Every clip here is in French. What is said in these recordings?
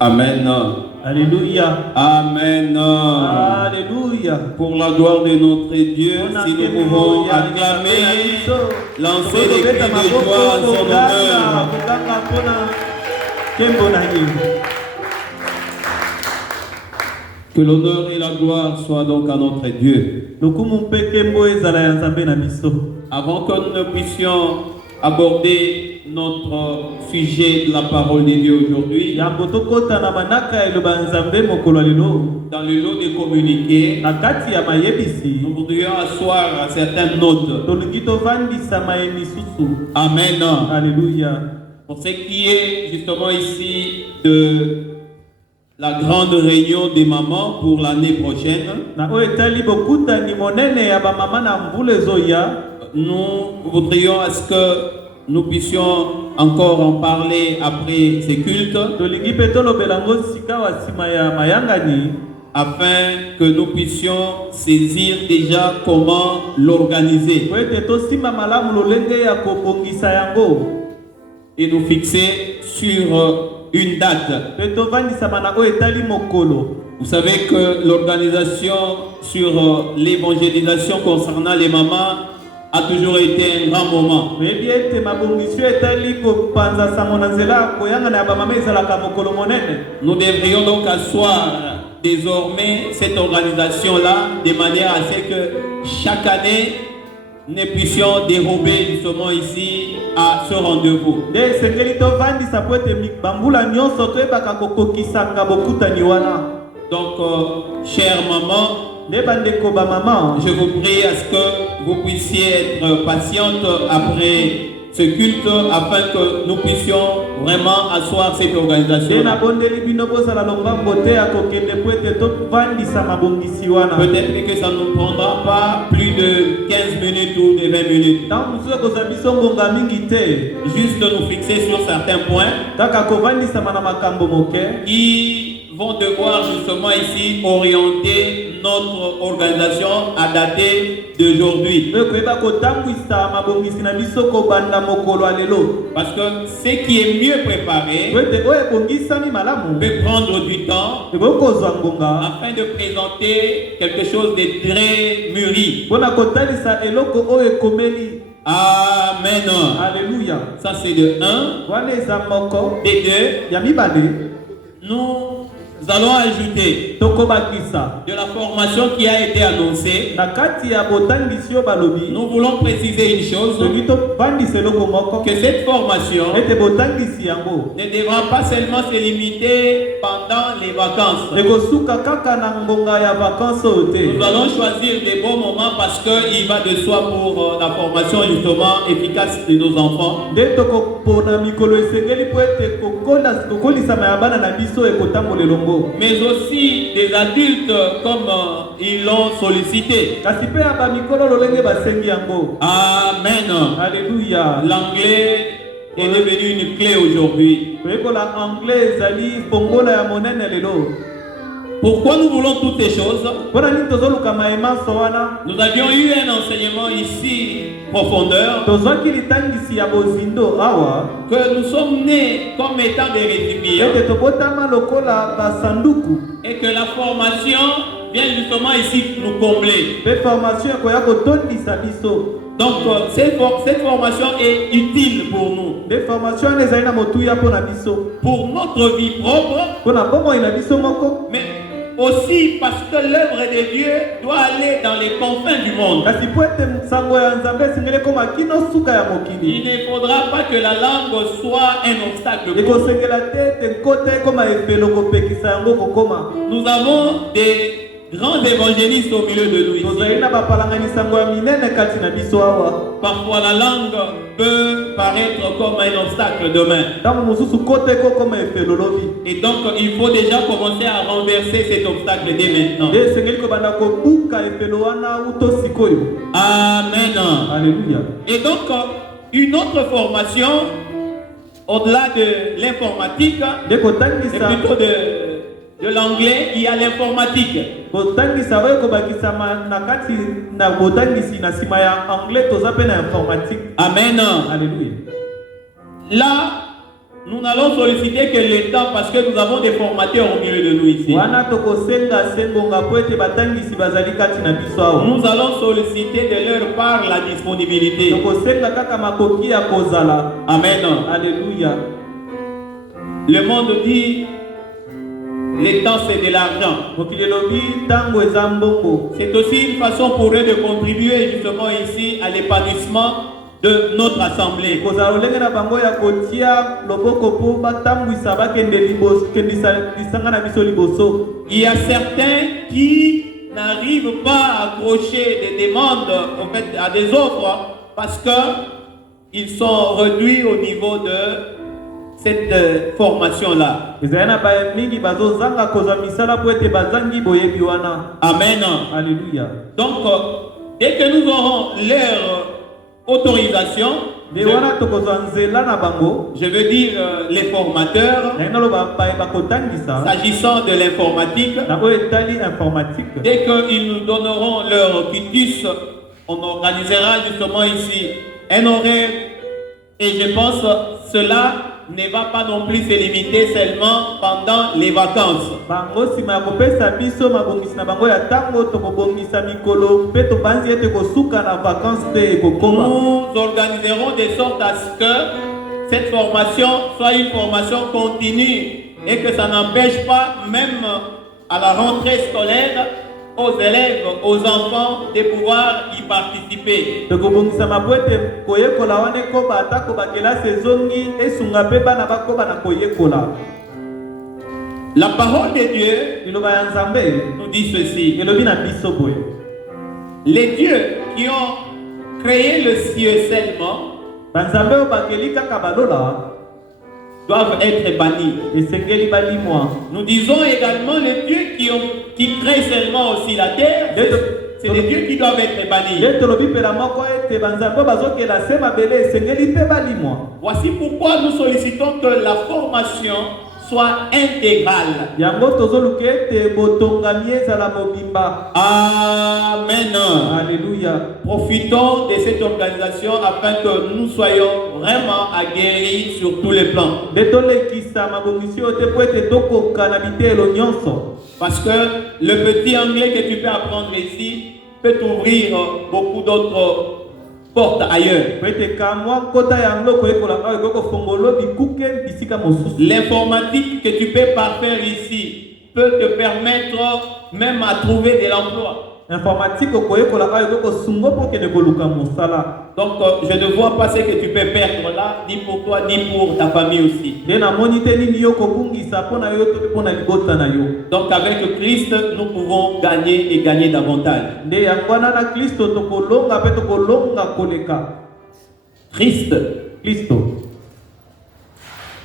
Amen. Alléluia. Amen. Alléluia. Pour la gloire de notre Dieu, si nous pouvons acclamer, lancer des cris de joie en son honneur. Que l'honneur et la gloire soient donc à notre Dieu. Avant que nous puissions aborder notre sujet de la parole de Dieu aujourd'hui, dans le lot de communiqués, nous voudrions asseoir certaines notes. Amen. Alléluia. Pour ce qui est justement ici de la grande réunion des mamans pour l'année prochaine, nous voudrions à ce que nous puissions encore en parler après ces cultes, afin que nous puissions saisir déjà comment l'organiser et nous fixer sur une date. Vous savez que l'organisation sur l'évangélisation concernant les mamans a toujours été un grand moment. Nous devrions donc asseoir désormais cette organisation-là de manière à ce que chaque année nous puissions dérober justement ici à ce rendez-vous. Donc, chère maman, je vous prie à ce que vous puissiez être patiente après ce culte afin que nous puissions vraiment asseoir cette organisation. Peut-être que ça ne nous prendra pas plus de 15 minutes ou de 20 minutes. Juste de nous fixer sur certains points qui vont devoir justement ici orienter notre organisation à dater d'aujourd'hui. Parce que ce qui est mieux préparé peut prendre du temps afin de présenter quelque chose de très mûri. Amen. Alléluia. Ça c'est de 1. De 2. Nous allons ajouter de la formation qui a été annoncée. Nous voulons préciser une chose, que cette formation ne devra pas seulement se limiter pendant les vacances. Nous allons choisir des bons moments parce qu'il va de soi pour la formation justement efficace de nos enfants. Mais aussi des adultes comme ils l'ont sollicité. Amen. Alléluia. L'anglais est devenu une clé aujourd'hui. Pourquoi nous voulons toutes ces choses? Nous avions eu un enseignement ici profondeur que nous sommes nés comme étant des récipients et que la formation vient justement ici nous combler. Donc cette formation est utile pour nous, pour notre vie propre, mais aussi parce que l'œuvre de Dieu doit aller dans les confins du monde. Il ne faudra pas que la langue soit un obstacle. Nous avons des grands évangélistes au milieu de nous ici. Parfois la langue peut paraître comme un obstacle demain. Et donc il faut déjà commencer à renverser cet obstacle dès maintenant. Amen. Alléluia. Et donc une autre formation au-delà de l'informatique, c'est plutôt de l'anglais, il y a l'informatique. Amen. Alléluia. Là, nous n'allons solliciter que l'État parce que nous avons des formateurs au milieu de nous ici. Nous allons solliciter de leur part la disponibilité. Amen. Alléluia. Le monde dit le temps c'est de l'argent. C'est aussi une façon pour eux de contribuer justement ici à l'épanouissement de notre assemblée. Il y a certains qui n'arrivent pas à accrocher des demandes en fait, à des offres parce qu'ils sont réduits au niveau de cette formation-là. Amen. Alléluia. Donc, dès que nous aurons leur autorisation, je veux dire les formateurs, s'agissant de l'informatique, dès qu'ils nous donneront leur quitus, on organisera justement ici un horaire et je pense cela ne va pas non plus se limiter seulement pendant les vacances. Nous organiserons de sorte à ce que cette formation soit une formation continue et que ça n'empêche pas, même à la rentrée scolaire, aux élèves, aux enfants de pouvoir y participer. La parole de Dieu nous dit ceci. Les dieux qui ont créé le ciel seulement doivent être bannis. Nous disons également les dieux qui créent seulement aussi la terre, c'est les dieux qui doivent être bannis. Voici pourquoi nous sollicitons que la formation soit intégrale. Amen. Alléluia. Profitons de cette organisation afin que nous soyons vraiment aguerris sur tous les plans. Parce que le petit anglais que tu peux apprendre ici peut t'ouvrir beaucoup d'autres portes ailleurs. L'informatique que tu peux parfaire ici peut te permettre même à trouver de l'emploi. Donc je ne vois pas ce que tu peux perdre là, ni pour toi, ni pour ta famille aussi. Donc avec Christ, nous pouvons gagner et gagner davantage. Christ,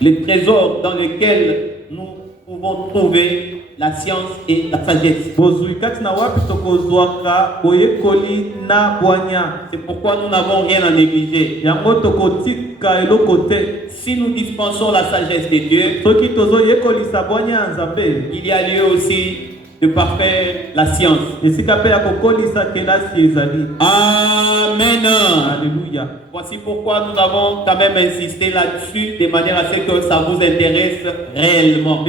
le trésor dans lequel nous pouvons trouver la science et la sagesse. C'est pourquoi nous n'avons rien à négliger. Si nous dispensons la sagesse de Dieu, il y a lieu aussi de parfaire la science. Amen. Alléluia. Voici pourquoi nous avons quand même insisté là-dessus de manière à ce que ça vous intéresse réellement.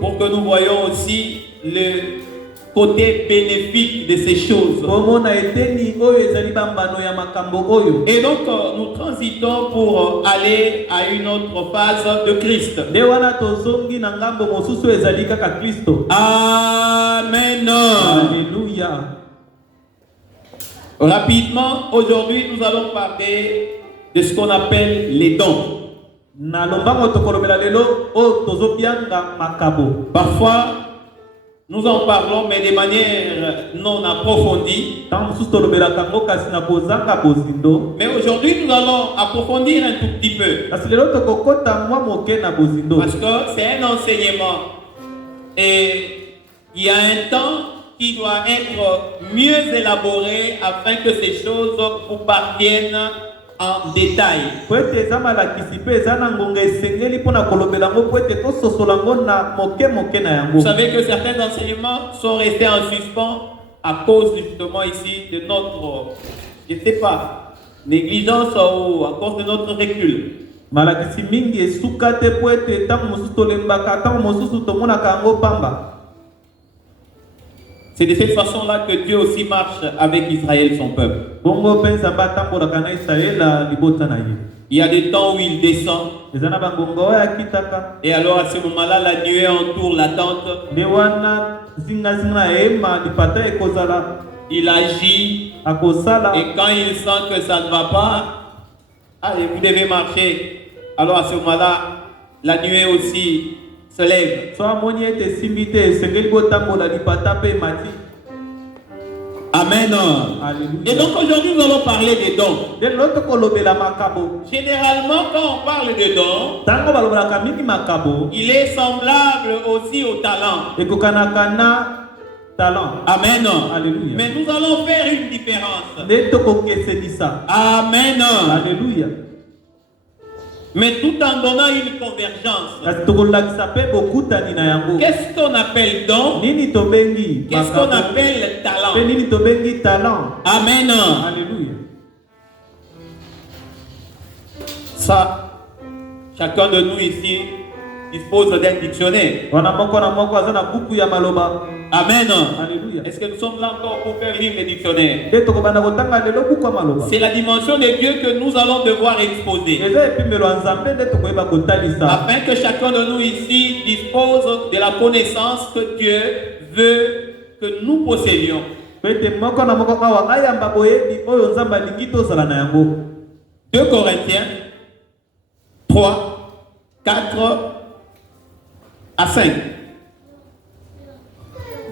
Pour que nous voyons aussi le côté bénéfique de ces choses. Et donc nous transitons pour aller à une autre phase de Christ. Amen. Alléluia. Rapidement, aujourd'hui nous allons parler de ce qu'on appelle les dons. Parfois nous en parlons, mais de manière non approfondie. Mais aujourd'hui, nous allons approfondir un tout petit peu. Parce que c'est un enseignement. Et il y a un temps qui doit être mieux élaboré afin que ces choses vous parviennent en détail. Vous savez que certains enseignements sont restés en suspens à cause justement ici de notre, je ne sais pas, négligence ou à cause de notre recul. malakisi mingi esuka te po ete ntango mosusu tolembaka ntango mosusu tomonaka yango pamba. C'est de cette façon-là que Dieu aussi marche avec Israël, son peuple. Bongo mpe nzambe atambolaka na israela libota na ye. Il y a des temps où il descend. eza na bangonga oyo akitaka. Et alors à ce moment-là, la nuée entoure la tente. nde wana zingazinga na ehema lipata ekozala. Il agit. akosala. Et quand il sent que ça ne va pas, allez, vous devez marcher. Alors à ce moment-là, la nuée aussi se lève. so amoni ete esimbi te esengeli botambola lipata mpe emati. Amen. Alléluia. Et donc aujourd'hui, nous allons parler des dons. nde lelo tokolobela makabo. Généralement, quand on parle de dons, ntango balobelaka mingi makabo il est semblable aussi au talent. ekokanaka na talent. Amen. Alléluia. Mais nous allons faire une différence. nde tokokesenisa. Amen. Alléluia. Mais tout en donnant une convergence. kasi tokolakisa mpe bokutani na yango. Qu'est-ce qu'on appelle don? nini tobengi Qu'est-ce qu'on makabo? appelle mpe talent? nini tobengi talent. Amen. Alléluia. Ça, chacun de nous ici dispose d'un dictionnaire. wana moko na moko aza na buku ya maloba. Amen. Alléluia. Est-ce que nous sommes là encore pour faire lire les dictionnaires? nde tokobanda kotanga lelo buku ya maloba. C'est la dimension de Dieu que nous allons devoir exposer. eza epimelo ya nzambe nde tokoyeba kotalisa. Afin que chacun de nous ici dispose de la connaissance que Dieu veut que nous possédions. po ete moko na moko awa ayamba boyebi oyo nzambe alingi tozala na yango. 2 Corinthiens 3, 4 à 5.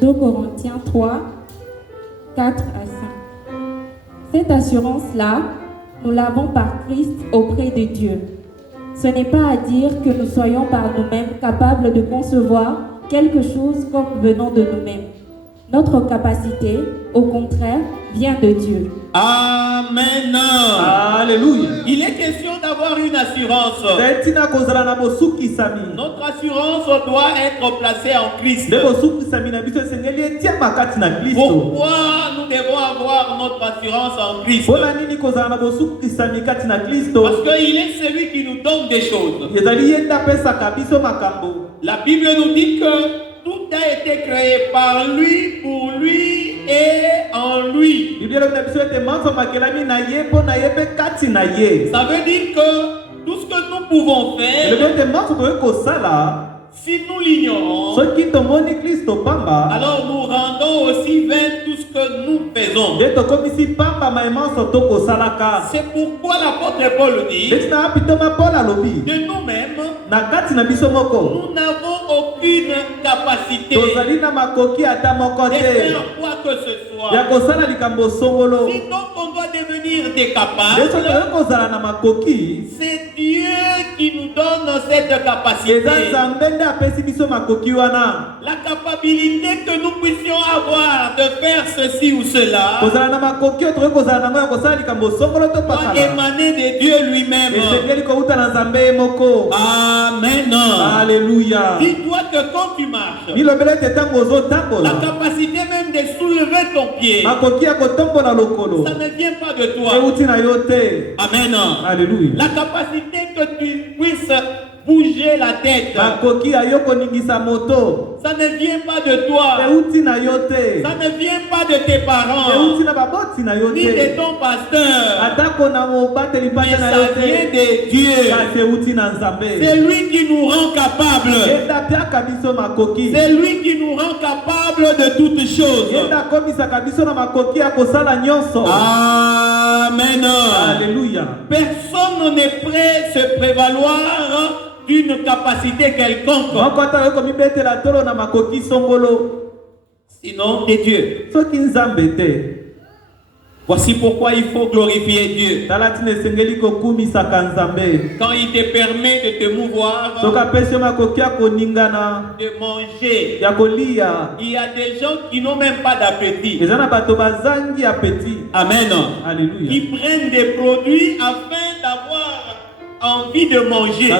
2 Corinthiens 3, 4 à 5. Cette assurance-là, nous l'avons par Christ auprès de Dieu. Ce n'est pas à dire que nous soyons par nous-mêmes capables de concevoir quelque chose comme venant de nous-mêmes. Notre capacité, au contraire, vient de Dieu. Amen. Alléluia. Il est question d'avoir une assurance. etina kozala na bosukisami. Notre assurance doit être placée en Christ. nde bosukisami na biso esengeli etiama kati na kristo. Pourquoi nous devons avoir notre assurance en Christ? mpona nini kozala na bosukisami kati na kristo? Parce qu'il est celui qui nous donne des choses. ezali ye nde apesaka biso makambo. La Bible nous dit que tout a été créé par lui, pour lui et en lui. biblia elobi na biso ete manso makelami na ye mpo na ye mpe kati na ye. Ça veut dire que tout ce que nous pouvons elobi faire, ete manso tokoki kosala si nous l'ignorons, soki tomoni kristo pamba alors nous rendons aussi vain tout ce que nous faisons. nde tokomisi pamba mai manso tokosalaka. C'est pourquoi l'apôtre Paul dit, etina wapi toma paul alobi de nous-mêmes, na kati na biso moko nous n'avons aucune capacité tozali na makoki ata moko de te faire quoi que ce ya soit. kosala likambo songolo. Si donc on doit devenir des nde soki capables, tokoki kozala na makoki c'est Dieu qui nous donne cette capacité. eza nzambe nde apesi biso makoki wana. La capacité que nous puissions avoir de faire ceci ou cela kozala na makoki oyo tokoki kozala nango ya kosala likambo songolo to doit pakala émaner de Dieu lui-même. esengeli kouta na nzambe ye moko. Amen. Alléluia. Dis-toi que quand tu marches, bilobela ete ntango la ozotambola capacité même de soulever ton pied, makoki ya kotombola lokolo ça ne vient pas de toi. euti na yo te. Amen. Alléluia. La capacité que tu puisses bouger la tête, makoki ya yo koningisa moto ça ne vient pas de toi. euti na yo te. Ça ne vient pas de tes parents, euti na baboti na yo ni te. de ton pasteur, atako na mobateli mais mpate na yo ça vient te. de Dieu. kasi euti na nzambe. C'est lui qui nous rend capables. yenda apiaka biso makoki. C'est lui qui nous rend capables de toutes choses. yenda akomisaka biso na makoki ya kosala nyonso. Amen. Alléluia. Personne n'est prêt à se prévaloir d'une capacité quelconque, moko ata oyo komibetela tolo na makoki songolo sinon de Dieu. soki nzambe te. Voici pourquoi il faut glorifier Dieu. tala ntina esengeli kokumisaka nzambe. Quand il te permet de te mouvoir, soki apesi yo makoki ya koningana de manger, ya kolia, il y a des gens qui n'ont même pas d'appétit. eza na bato bazangi apeti. Amen. Alléluia. Qui prennent des produits afin d'avoir envie de manger.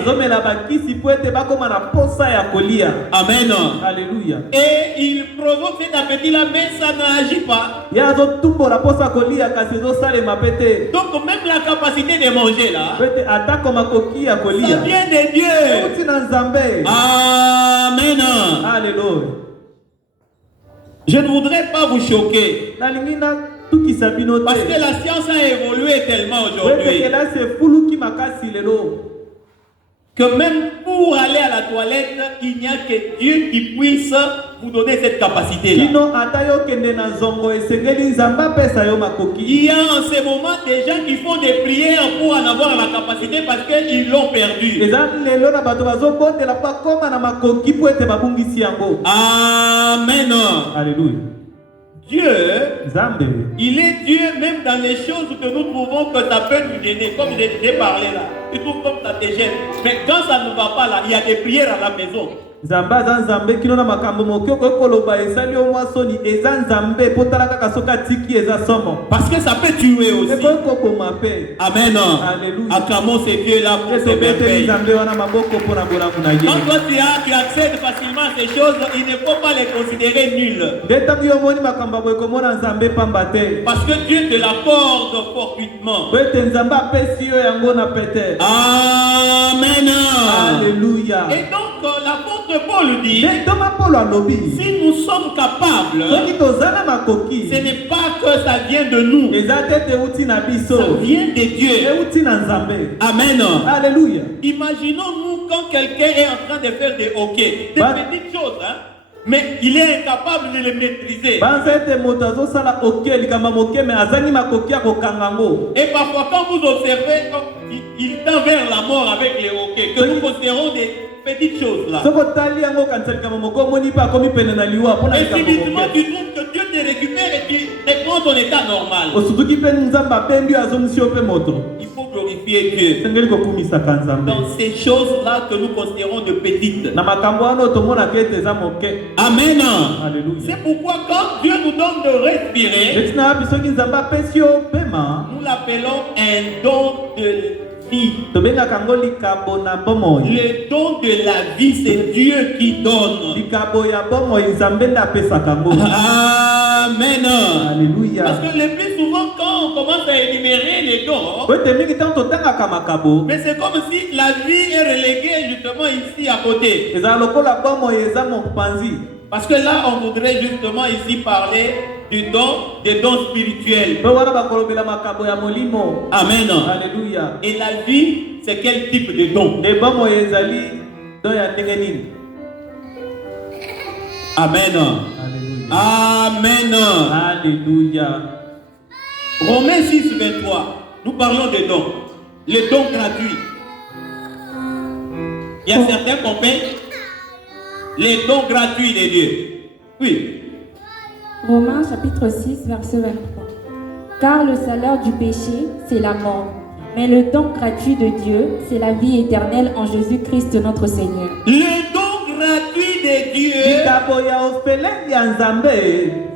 Amen. Alléluia. Et il provoque cet appétit-là, mais ça n'agit pas. Donc même la capacité de manger là, ça vient de Dieu. Amen. Alléluia. Je ne voudrais pas vous choquer. Parce que la science a évolué tellement aujourd'hui que même pour aller à la toilette, il n'y a que Dieu qui puisse vous donner cette capacité-là. Il y a en ce moment des gens qui font des prières pour en avoir la capacité parce qu'ils l'ont perdu. Amen. Alléluia. Dieu, il est Dieu même dans les choses que nous trouvons que ça peut nous gêner. Comme j'ai parlé là, tu trouves comme ça te gêne. Mais quand ça ne va pas là, il y a des prières à la maison. Parce que ça peut tuer aussi. Amen. Acclamons ces dieux là pour ces merveilles. Quand toi tu accèdes facilement à ces choses, il ne faut pas les considérer nulles. Parce que Dieu te l'accorde fortuitement. Amen. Alléluia. Et donc l'apôtre Paul dit, si nous sommes capables, ce n'est pas que ça vient de nous, ça vient de Dieu. Amen. Alléluia. Imaginons-nous quand quelqu'un est en train de faire des hockey, des petites choses, hein, mais il est incapable de les maîtriser. Et parfois quand vous observez, il tend vers la mort avec les hockey, que nous considérons des petites choses là. Et subitement tu trouves que Dieu te récupère et tu reprends ton état normal. Il faut glorifier Dieu dans ces choses là que nous considérons de petites. Amen. C'est pourquoi quand Dieu nous donne de respirer, nous l'appelons un don de vie. Le don de la vie, c'est Dieu qui donne. Amen. Alléluia. Parce que le plus souvent, quand on commence à énumérer les dons, mais c'est comme si la vie est reléguée justement ici à côté. Parce que là, on voudrait justement ici parler du don, des dons spirituels. Amen. Alléluia. Et la vie, c'est quel type de don? Amen. Amen. Alléluia. Romains 6, 23. Nous parlons de dons. Les dons gratuits. Il y a certains qu'on paye les dons gratuits de Dieu. Oui. Romains chapitre 6, verset 23. Car le salaire du péché, c'est la mort. Mais le don gratuit de Dieu, c'est la vie éternelle en Jésus-Christ notre Seigneur. Le don gratuit de Dieu,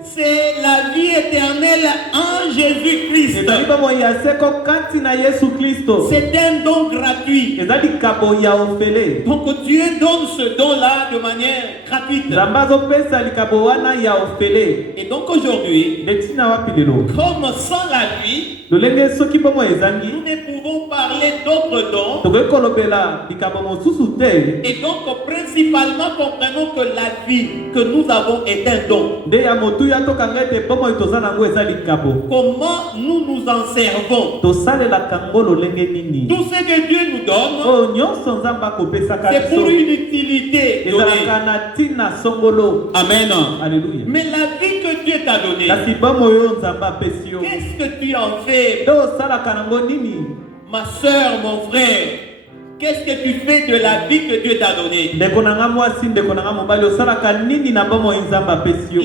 c'est la vie éternelle en Jésus-Christ. C'est un don gratuit. Donc Dieu donne ce don-là de manière gratuite. Et donc aujourd'hui, comme sans la vie, nous ne pouvons parler d'autres dons. Et donc principalement comprenons que la vie que nous avons est un don. Comment nous nous en servons? Tout ce que Dieu nous donne, c'est pour une utilité donnée. Amen. Alléluia. Mais la vie que Dieu t'a donnée, qu'est-ce que tu en fais? Ma soeur, mon frère, qu'est-ce que tu fais de la vie que Dieu t'a donnée? Il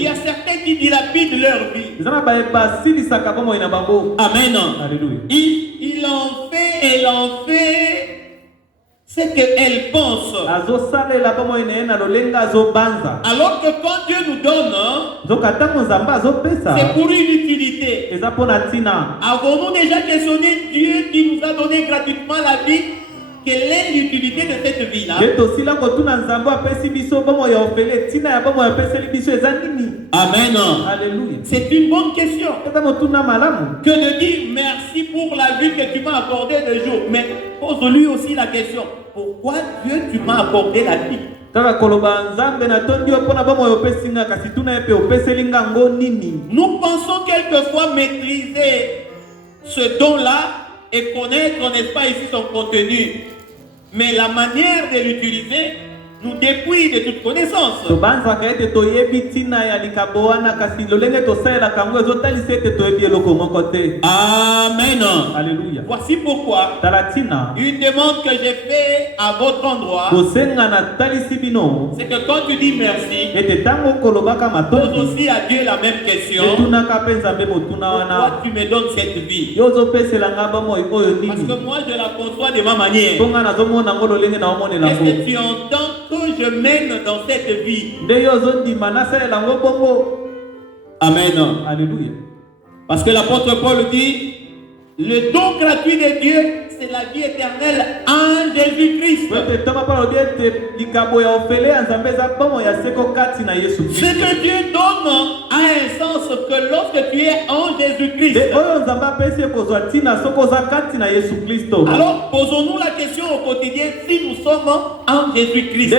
y a certains qui dilapident leur vie. Amen. Alléluia. Il en fait ce qu'elle pense. Alors que quand Dieu nous donne, c'est pour une utilité. Avons-nous déjà questionné Dieu qui nous a donné gratuitement la vie? quelle est l'utilité de cette vie-là? Amen. Alléluia. C'est une bonne question. Que de dire merci pour la vie que tu m'as accordée de jour. Mais pose-lui aussi la question, pourquoi Dieu tu m'as accordé la vie? Nous pensons quelquefois maîtriser ce don-là et connaître, n'est-ce pas, ici son contenu. Mais la manière de l'utiliser nous dépouille de toute connaissance. Amen. Alléluia. Voici pourquoi une demande que j'ai faite à votre endroit, c'est que quand tu dis merci, pose aussi à Dieu la même question. Pourquoi tu me donnes cette vie? Parce que moi je la conçois de ma manière. Est-ce que tu entends que je mène dans cette vie? Amen. Alléluia. Parce que l'apôtre Paul dit, le don gratuit de Dieu, c'est la vie éternelle en Jésus-Christ. Ce que Dieu donne a un sens que lorsque tu es en Jésus-Christ. Alors, posons-nous la question au quotidien si nous sommes en Jésus-Christ.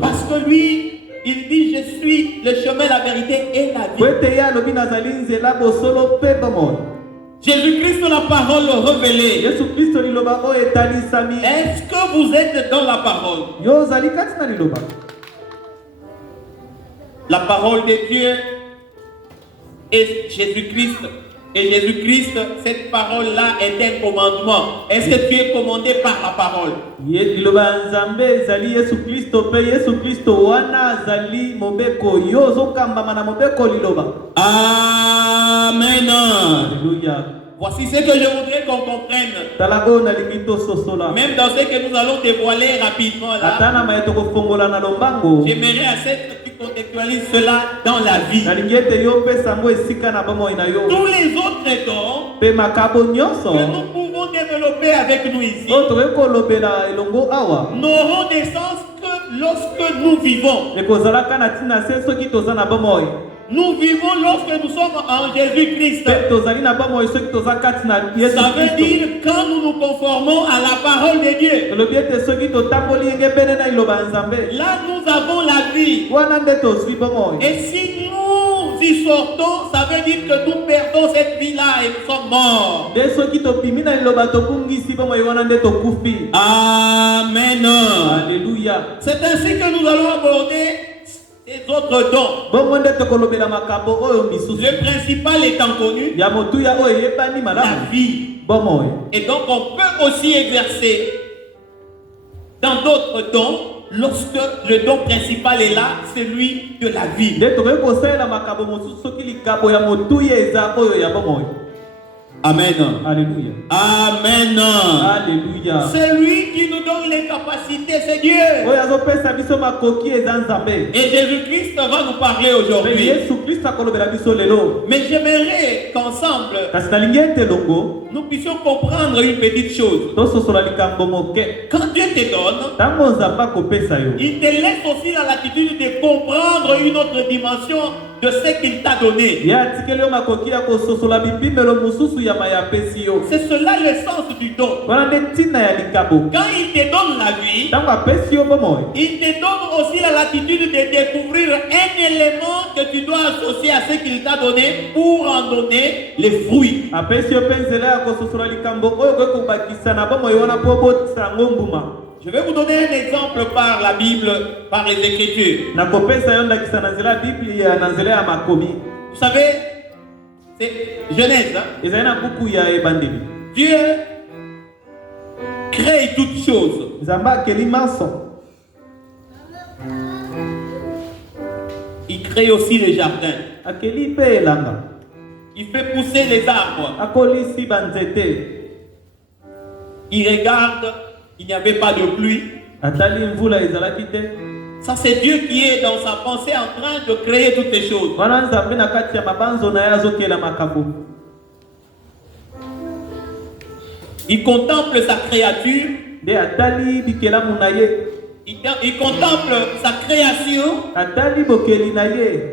Parce que lui, il dit, je suis le chemin, la vérité et la vie. Jésus-Christ, la parole révélée. Est-ce que vous êtes dans la parole? La parole de Dieu est Jésus-Christ. Et Jésus-Christ, cette parole-là est un commandement. Est-ce que tu es commandé par la parole? Amen. Alléluia. Voici ce que je voudrais qu'on comprenne. Même dans ce que nous allons dévoiler rapidement là, j'aimerais à ce que tu contextualises cela dans la vie. Tous les autres dons que nous pouvons développer avec nous ici n'auront des sens que lorsque nous vivons. Nous vivons lorsque nous sommes en Jésus-Christ. Ça veut dire quand nous nous conformons à la parole de Dieu. Là, nous avons la vie. Et si nous y sortons, ça veut dire que nous perdons cette vie-là et nous sommes morts. Amen. Alléluia. C'est ainsi que nous allons aborder les autres dons. Le principal étant connu, la vie. Et donc on peut aussi exercer dans d'autres dons lorsque le don principal est là, celui de la vie. Amen. Alléluia. Amen. Alléluia. C'est lui qui nous donne les capacités, c'est Dieu. Et Jésus-Christ va nous parler aujourd'hui. Mais j'aimerais qu'ensemble, nous puissions comprendre une petite chose. Quand Dieu te donne, il te laisse aussi la latitude de comprendre une autre dimension de ce qu'il t'a donné. C'est cela le sens du don. Quand il te donne la vie, il te donne aussi la latitude de découvrir un élément que tu dois associer à ce qu'il t'a donné pour en donner les fruits. Je vais vous donner un exemple par la Bible, par les Écritures. Vous savez, c'est Genèse. Dieu crée toutes choses. Il crée aussi les jardins. Il fait pousser les arbres. Il regarde, il n'y avait pas de pluie. Ça, c'est Dieu qui est dans sa pensée en train de créer toutes ces choses. Il contemple sa créature. nde atali bikelamu na ye, Il contemple sa création. atali bokeli na ye,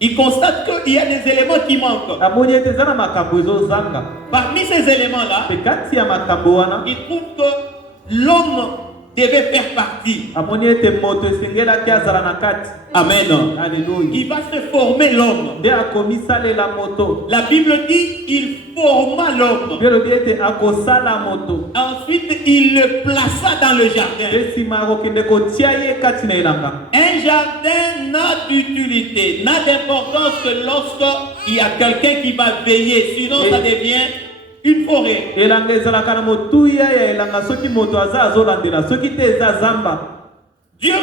Il constate qu'il y a des éléments qui manquent. amoni ete eza na makambo ezozanga. Parmi ces éléments-là, Mpe kati ya makambo wana il trouve que l'homme devait faire partie. amoni ete moto esengelaki azala na kati. Amen. Alléluia. Il va se former l'homme. Nde akomisalela moto. La Bible dit il forma l'homme. Biolobi ete akosala moto. Ensuite, il le plaça dans le jardin. Nde nsima akokende kotia ye kati na elanga. Un jardin n'a d'utilité, n'a d'importance que lorsqu'il y a quelqu'un qui va veiller. Sinon, ça devient une forêt. Elanga ezalaka na motuya ya elanga soki moto aza azolandela, soki te eza zamba. Dieu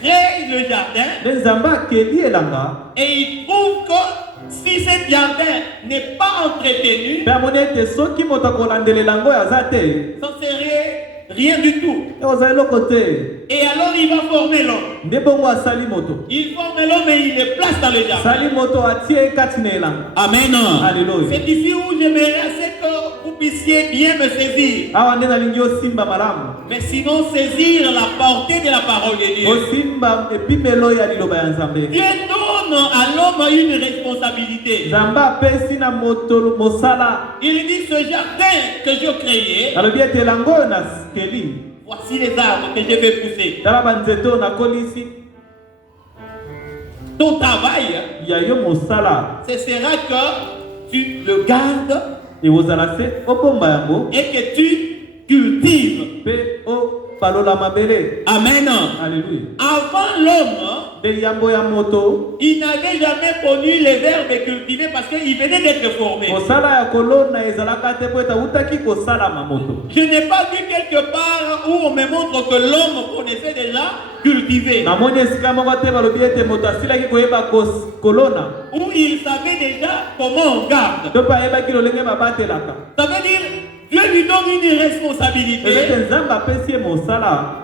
crée le jardin Nde nzambe akeli elanga, et il trouve que si ce jardin n'est pas entretenu, mpe amoni ete soki moto akolandelela yango aza te, ça serait rien du tout. ekozala eloko te. Et alors il va former l'homme. Nde bongo asali moto. Il forme l'homme et il le place dans le jardin. Sali moto atie ye kati na elanga. Amen. Alléluia. C'est ici où j'aimerais assez que vous puissiez bien me saisir. Awa nde nalingi osimba malamu. Mais sinon saisir la portée de la parole de Dieu. Osimba epimelo ya liloba ya Nzambe. Dieu donne à l'homme une responsabilité. Nzambe apesi na moto mosala. Il dit ce jardin que j'ai créé, Alobi ete elanga oyo naskeli, voici les arbres que je vais pousser. tala banzete oyo nakolisi, Ton travail, ya yo mosala ce sera que tu le gardes ekozala se obomba yango et que tu cultives. mpe obalola mabele. Amen. Alléluia. Avant l'homme, Nde yambo ya moto, il n'avait jamais connu le verbe cultiver parce qu'il venait d'être formé. kosala ya kolona ezalaka te po ete awutaki kosalama moto. Je n'ai pas vu quelque part où on me montre que l'homme connaissait déjà cultiver, Namoni esika moko te balobi ete moto asilaki koyeba kolona, où il savait déjà comment on garde. to mpe ayebaki lolenge babatelaka. Ça veut dire Dieu lui donne une Ete responsabilité Nzambe apesi ye mosala,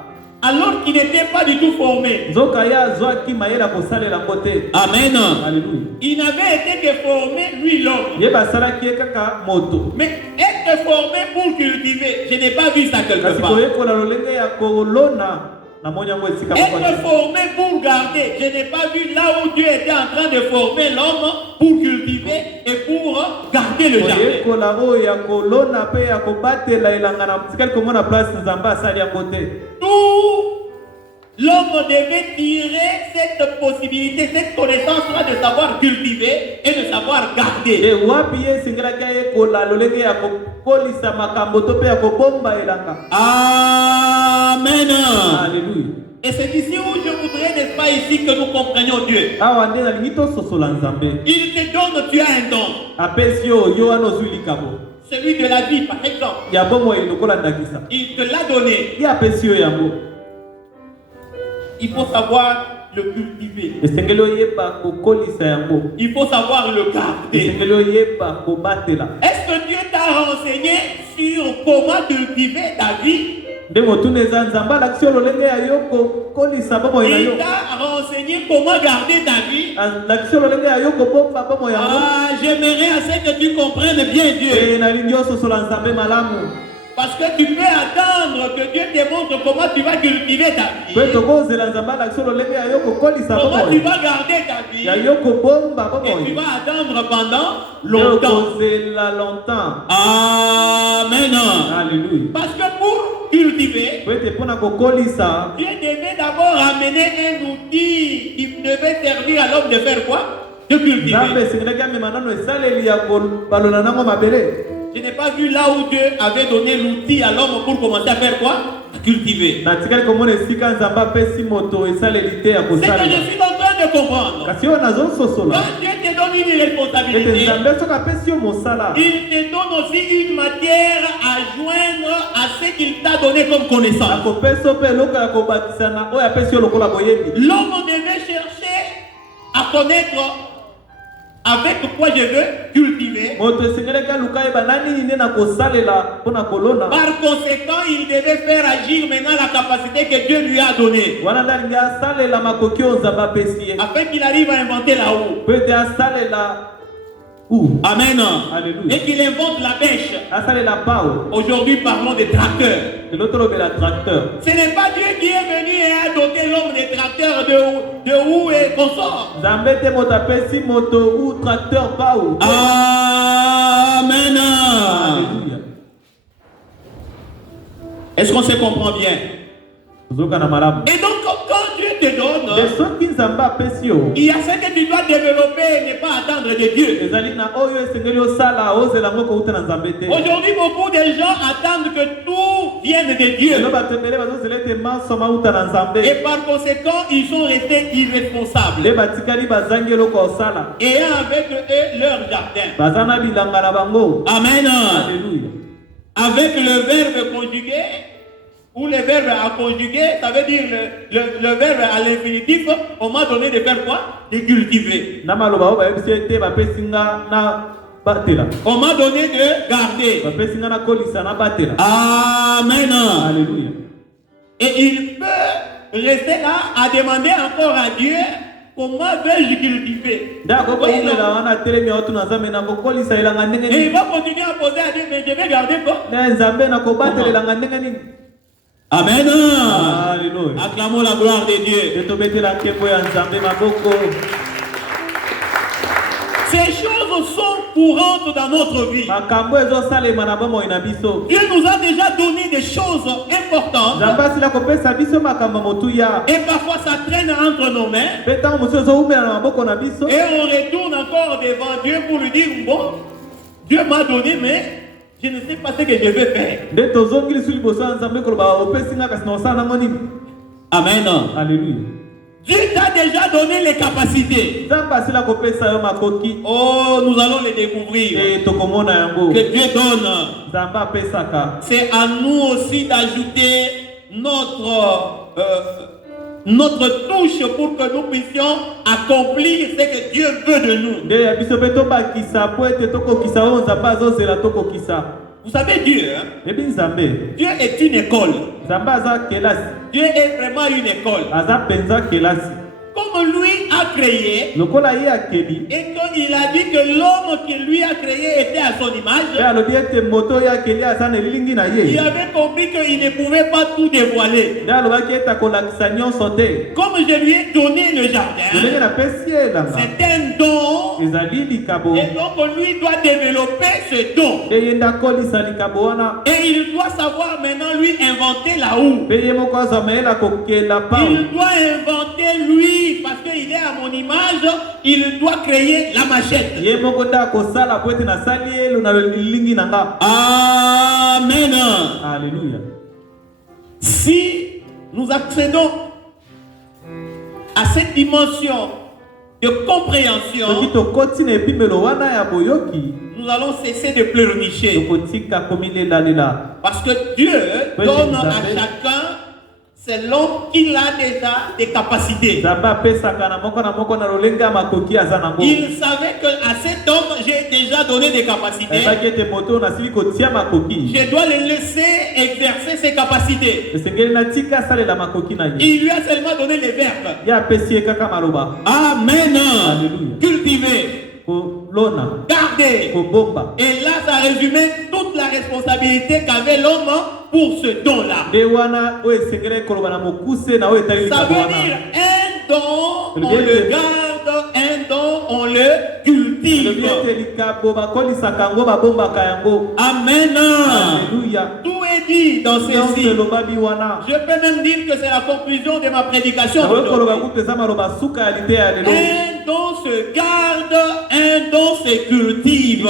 alors qu'il n'était pas du tout formé. nzoka ye azwaki mayele ya kosalela yango te. Amen. Alléluia. Il n'avait été que formé, lui l'homme. Ye basalaki ye kaka moto, Mais être formé pour cultiver, je n'ai pas vu ça quelque kasi part. koyekola lolenge ya kolona namoni yango esika moko te. Être formé pour garder, je n'ai pas vu là où Dieu était en train de former l'homme pour cultiver et pour garder le jardin. koyekola oyo ya kolona mpe ya kobatela elanga na tikali komona place Nzambe asali yango te. Tout l'homme devait tirer cette possibilité, cette connaissance-là de savoir cultiver et de savoir garder. E wapi ye esengelaki ayekola lolenge ya kokolisa makambo to mpe ya kobomba elanga. Amen. Alléluia. Et c'est ici où je voudrais, n'est-ce pas ici, que nous comprenions Dieu. Awa nde nalingi tososola Nzambe. Il te donne, tu as un don. Apesi yo yo wana ozwi likabo Celui de la vie, par exemple. ya bomoi lokola ndakisa. Il te l'a donné. Ye apesi yo yango. Il faut savoir le cultiver. Esengeli oyeba kokolisa yango. Il faut savoir le garder. Esengeli oyeba kobatela. Est-ce que Dieu t'a renseigné sur comment cultiver ta vie? Nde motuna eza Nzambe alakisi yo lolenge ya yo kokolisa bomoi na yo. Il t'a renseigné comment garder ta vie? Alakisi yo lolenge ya yo kobomba bomoi yango. Ah, j'aimerais assez que tu comprennes bien Dieu. Nalingi ososola Nzambe malamu. Parce que tu peux attendre que Dieu te montre comment tu vas cultiver ta vie. Mpe tokozela Nzambe alakisi yo lolenge ya yo kokolisa Comment tu bomoi. vas garder ta vie. Ya yo kobomba Et tu bomoi. vas attendre pendant longtemps. Kozela longtemps. Amen. Alléluia. Parce que pour cultiver, Po ete mpona kokolisa, Dieu devait d'abord amener un outil qui devait servir à l'homme de faire quoi? De cultiver. Nzambe esengelaki amema nano esaleli ya kobalola nango mabele. Je n'ai pas vu là où Dieu avait donné l'outil à l'homme pour commencer à faire quoi? À cultiver. Natikali komona esika Nzambe apesi moto esaleli te ya C'est que kosalela. je suis en train de comprendre. Kasi oyo nazososola Quand Dieu te donne une ete responsabilité, Nzambe soki apesi yo mosala, il te donne aussi une matière à joindre à ce qu'il t'a donné comme connaissance. akopesa mpe eloko ya kobakisa na oyo apesi yo lokola boyebi. L'homme devait chercher à connaître avec quoi je veux cultiver. Moto esengelaki aluka yeba nani nini nde na kosalela mpona kolona. Par conséquent, il devait faire agir maintenant la capacité que Dieu lui a donnée. Wana nde alingi asalela makoki oyo Nzambe apesi ye. Afin qu'il arrive à inventer là-haut. Po ete asalela Où? Amen. Alléluia. Et qu'il invente la bêche. Asale la pao. Aujourd'hui, parlons des tracteurs. De l'autre côté, la tracteur. Ce n'est pas Dieu qui est venu et a doté l'homme des tracteurs de où et consort. Zambé te motapesi moto ou tracteur pao. Amen. Alléluia. Est-ce qu'on se comprend bien? Et donc, quand Dieu te donne, il y a ce que tu dois développer et ne pas attendre de Dieu. Aujourd'hui, beaucoup de gens attendent que tout vienne de Dieu. Et par conséquent, ils sont restés irresponsables. Et avec eux leur jardin. Amen. Avec le verbe conjugué, ou le verbe à conjuguer, ça veut dire le verbe à l'infinitif, on m'a donné de faire quoi? De cultiver. On m'a donné de garder. Amen. Alléluia. Et il peut rester là à demander encore à Dieu comment vais-je cultiver. Et il va continuer à poser à Dieu, mais je vais garder quoi? Amen. Alléluia. Acclamons la gloire de Dieu. Ces choses sont courantes dans notre vie. Dieu nous a déjà donné des choses importantes. Et parfois ça traîne entre nos mains. Et on retourne encore devant Dieu pour lui dire, bon, Dieu m'a donné, mais je ne sais pas ce que je vais faire. Amen. Alléluia. Dieu t'a déjà donné les capacités. Oh, nous allons les découvrir. Que Dieu donne. C'est à nous aussi d'ajouter notre touche pour que nous puissions accomplir ce que Dieu veut de nous. Vous savez Dieu, hein? Dieu est une école. Dieu est vraiment une école. Comme lui a créé, et quand il a dit que l'homme qu'il lui a créé était à son image, il avait compris qu'il ne pouvait pas tout dévoiler. Comme je lui ai donné le jardin, c'est un don, et donc lui doit développer ce don. Et il doit savoir maintenant lui inventer la houe. Il doit inventer lui. Parce qu'il est à mon image, il doit créer la machette. Amen. Alléluia. Si nous accédons à cette dimension de compréhension, nous allons cesser de pleurnicher. Parce que Dieu donne à chacun selon qu'il a déjà des capacités. Il savait qu'à cet homme, j'ai déjà donné des capacités. Je dois le laisser exercer ses capacités. Il lui a seulement donné les verbes. Amen. Cultiver. Garder. Et là, ça résumait toute la responsabilité qu'avait l'homme pour ce don-là. Ça veut dire un don, on le garde, un don, on le cultive. Amen. Alléluia. Tout est dit dans ceci. Je peux même dire que c'est la conclusion de ma prédication. Un don se garde, un don se cultive.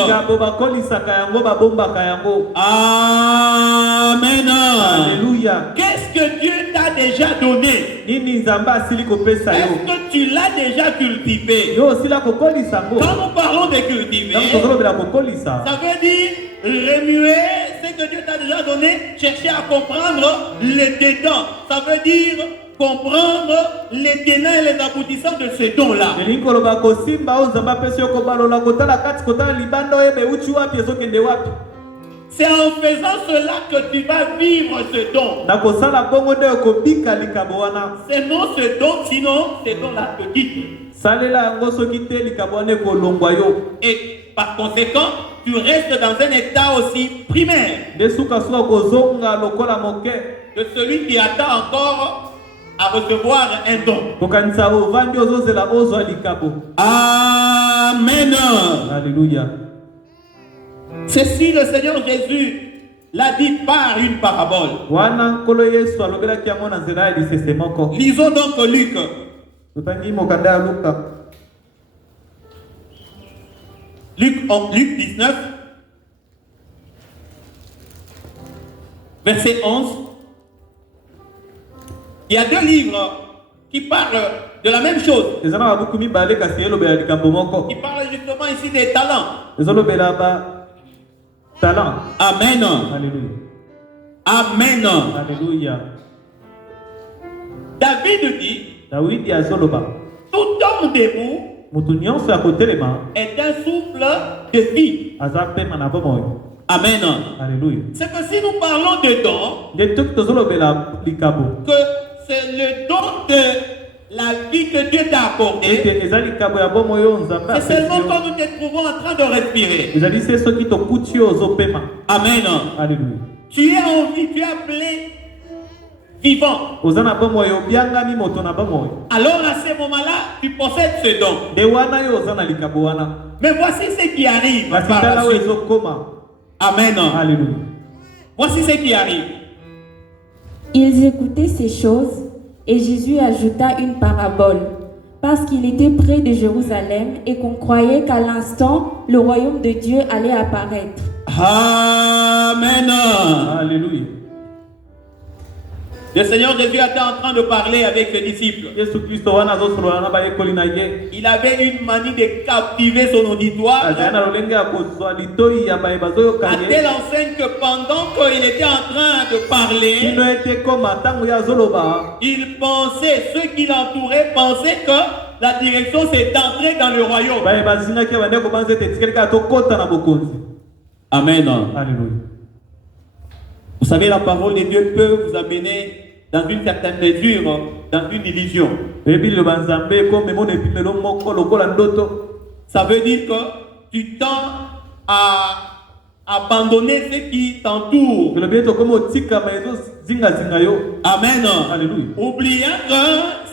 Amen. Alléluia. Qu'est-ce que Dieu t'a déjà donné? Est-ce que tu l'as déjà cultivé? Quand nous parlons de cultiver, ça veut dire remuer ce que Dieu t'a déjà donné, chercher à comprendre les dedans. Ça veut dire comprendre les tenants et les aboutissants de ce don-là. C'est en faisant cela que tu vas vivre ce don. nakosala bongo nde okobika likabo wana. C'est non ce don, sinon ce don-là te quitte. salela yango soki te likabo wana ekolongwa yo. Et par conséquent, tu restes dans un état aussi primaire nde sukasuka kozonga lokola moke de celui qui attend encore à recevoir un don. kokanisa ovandi ozozela ozwa likabo. Amen. Alléluia. Ceci, le Seigneur Jésus l'a dit par une parabole. wana nkolo yesu alobelaki yango na nzela ya lisese moko. Lisons donc Luc. totangi mokanda ya luka Luc 19, verset 11. Il y a deux livres qui parlent de la même chose. eza na babuku mibale kasi elobela likambo moko. Qui parlent justement ici des talents. ezolobela ba talent. Amen. Alléluia. Amen. Alléluia. David dit, dawidi azoloba tout homme debout moto nyonso ya kotelema est un souffle de vie. aza pema na bomoi. Amen. Alléluia. C'est que si nous parlons de dons, nde toki tozolobela likabo que c'est le don de la vie que Dieu t'a accordé, ete eza likabo ya bomoi oyo nzambe c'est seulement apesi yo. quand nous te trouvons en train de respirer. ezali se soki tokuti yo ozopema. Amen. Alléluia. Tu es en vie, tu es appelé vivant. oza na bomoi obiangami moto na bomoi. Alors à ce moment-là, tu possèdes ce don. nde wana yo oza na likabo wana. Mais voici ce qui arrive kasi par la tala oyo suite. ezokoma. Amen. Alléluia. Voici ce qui arrive. Ils écoutaient ces choses et Jésus ajouta une parabole, parce qu'il était près de Jérusalem et qu'on croyait qu'à l'instant, le royaume de Dieu allait apparaître. Amen. Alléluia. Le Seigneur Jésus était en train de parler avec ses disciples. yesu kristo wana azosolola na bayekoli na ye. Il avait une manie de captiver son auditoire azali na lolenge ya kozwa litoi ya baye bazoyoka à ye. telle enseigne que pendant qu'il était en train de parler, kino ete koma ntango ye azoloba il pensait, ceux qui l'entouraient pensaient que la direction s'est entrée dans le royaume. baye bazingaki ya bandeko banza ete etikali kaka tokota na bokonzi. Amen. Alléluia. Vous savez, la parole de Dieu peut vous amener dans une certaine mesure, dans une illusion. eyebi liloba nzambe komemona epimelo moko lokola ndoto. Ça veut dire que tu tends à abandonner ceux qui t'entourent. elobi ete okoma otikama ezozingazinga yo. Amen. Alléluia. Oubliant que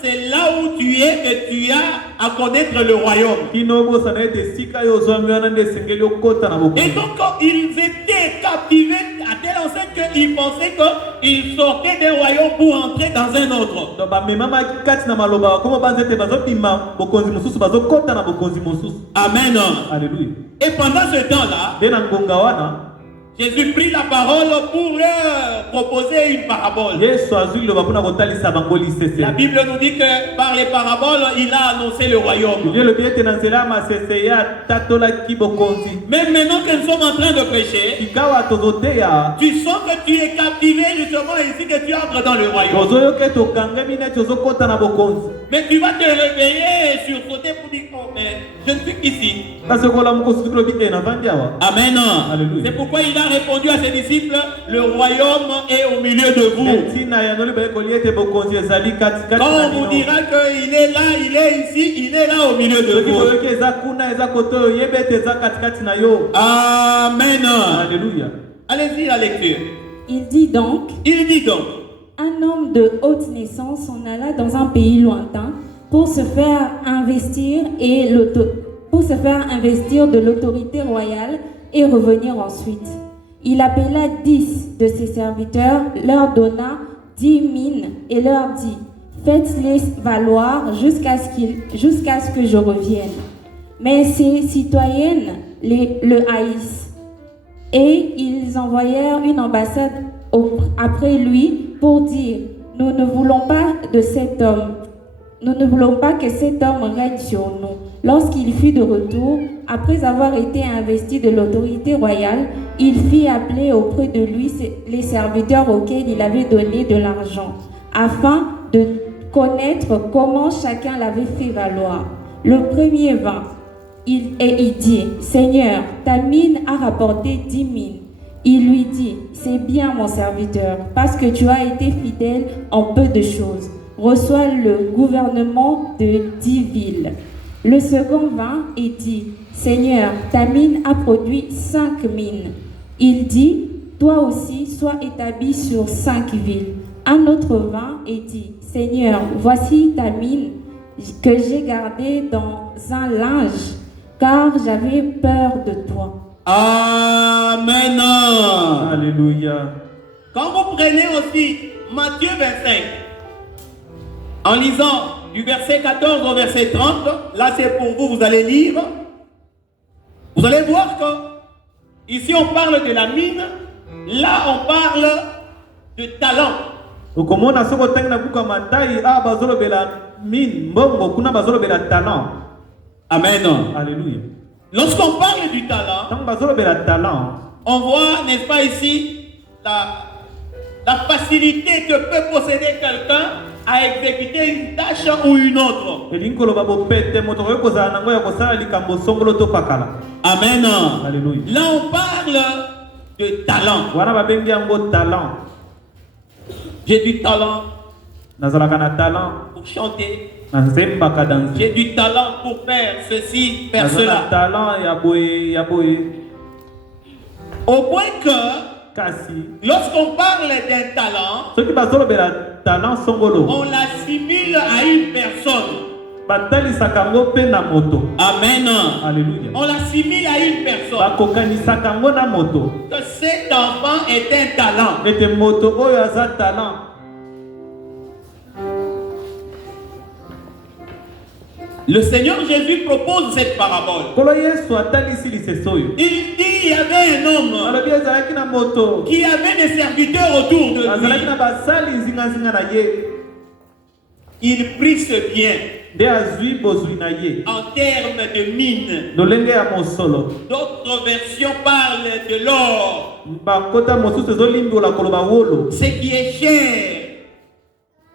c'est là où tu es que tu as à connaître le royaume. kino obosana ete esika yo ozwami wana nde esengeli okota na Et bokonzi. donc, ils étaient captivés à telle enseigne qu'ils pensaient qu'ils sortaient d'un royaume pour entrer dans un autre. donc bamemamaki kati na maloba bakoma banza ete bazobima bokonzi mosusu bazokota na bokonzi mosusu. Amen. Alleluia. Et pendant ce temps-là, nde na ngonga wana Jésus prit la parole pour leur proposer une parabole. yesu azwi liloba mpona kotalisa bango lisese. La Bible nous dit que par les paraboles, il a annoncé le royaume. elobi ete na nzela ya masese ye atatolaki bokonzi. Même maintenant que nous sommes en train de prêcher, kikawa tozoteya tu sens que tu es captivé justement ici, que tu entres dans le royaume. tozoyoka ete okangami neti ozokota na bokonzi. Mais tu vas te réveiller et sursauter pour dire, oh, mais je ne suis qu'ici. kasi okolamuka osuki lobi te navandi awa. Amen. Alléluia. C'est pourquoi il a répondu à ses disciples, le royaume est au milieu de vous. ntina yanoli bayekoli ete bokonzi ezali katikati Quand na on vous bino. dira qu'il est là, il est ici, il est là au milieu de soki vous. toyoki eza kuna eza kote oyo yeba ete eza katikati na yo. Amen. Alléluia. Allez-y la lecture. Il dit donc, Il dit donc, un homme de haute naissance s'en alla dans un pays lointain pour se faire investir de l'autorité royale et revenir ensuite. Il appela 10 de ses serviteurs, leur donna 10 mines et leur dit, faites-les valoir jusqu'à ce que je revienne. Mais ses citoyennes le haïssent. Et ils envoyèrent une ambassade après lui pour dire, nous ne voulons pas que cet homme règne sur nous. Lorsqu'il fut de retour, après avoir été investi de l'autorité royale, il fit appeler auprès de lui les serviteurs auxquels il avait donné de l'argent, afin de connaître comment chacun l'avait fait valoir. Le premier vint, il dit, Seigneur, ta mine a rapporté 10 mines. Il lui dit, c'est bien mon serviteur, parce que tu as été fidèle en peu de choses. Reçois le gouvernement de 10 villes. Le second vint et dit, Seigneur, ta mine a produit 5 mines. Il dit, toi aussi, sois établi sur 5 villes. Un autre vint et dit, Seigneur, voici ta mine que j'ai gardée dans un linge, car j'avais peur de toi. Amen. Alléluia. Quand vous prenez aussi Matthieu 25, en lisant du verset 14 au verset 30, là c'est pour vous, vous allez lire. Vous allez voir que ici on parle de la mine, là on parle de talent. Okomona soko tangina buka matai bazolo bela mine mbongo kuna bazolo bela talent. Amen. Alléluia. Lorsqu'on parle du talent, Tant bazolo bela talent, on voit, n'est-ce pas ici, la facilité que peut posséder quelqu'un à exécuter une tâche ou une autre. elinkolo babo pete moto ko kozala nango ya kosala likambo songolo to pakala. Amen. Alléluia. Là on parle de talent. Wana babengi yango talent. J'ai du talent Nazalaka na talent pour chanter. nazembaka danser. J'ai du talent pour faire ceci, faire Nazala cela. talent ya boye. Au point que Kasi lorsqu'on parle d'un talent, soki bazolo bela talent songolo on l'assimile à une personne. batalisaka yango mpe na moto. Amen. Alléluia. On l'assimile à une personne. bakokanisaka yango na moto Que cet enfant est un talent. ete moto oyo aza talent. Le Seigneur Jésus propose cette parabole. Kolo Yesu atalisi liseso oyo. Il dit il y avait un homme alobi azalaki na moto qui avait des serviteurs autour de azalaki lui. na basali nzingazinga na ye Il prit ce bien nde azwi bozwi na ye en termes de mine. lolenge ya mosolo. D'autres versions parlent de l'or, bakota mosusu ezolimbola koloba wolo. ce qui est cher.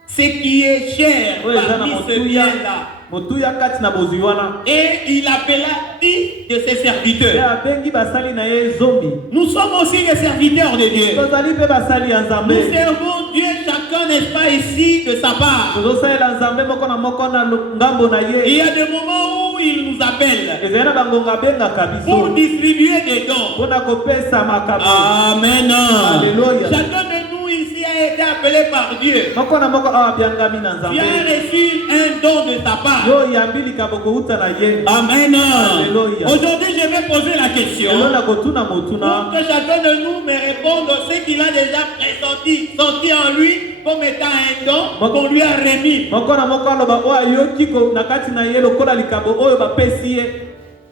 Ce qui est cher oyo eza na parmi ce bien-là. motuya kati na bozwi wana. Et il appela 10 de ses nde serviteurs. abengi basali na ye zomi. Nous sommes aussi les serviteurs de Dieu. tozali mpe basali ya nzambe. Nous servons Dieu chacun, n'est-ce pas, ici de sa part. tozosalela nzambe moko na moko na ngambo na Il y ye. a des moments où il nous appelle ezali na bangonga abengaka pour biso distribuer des dons. mpona kopesa makambo. Amen. Alléluia. Chacun de nous ici a été appelé par Dieu. moko na moko awa abiangami na Tu as nzambe. reçu un don de ta part. yo oyambi likambo kouta na ye. Amen. Alléluia. Aujourd'hui, je vais poser la question elo na kotuna pour motuna que chacun de nous me réponde ce qu'il a déjà pressenti, senti en lui comme étant un don qu'on lui a remis. moko na moko aloba oyo ayoki na kati na ye lokola likambo oyo bapesi ye.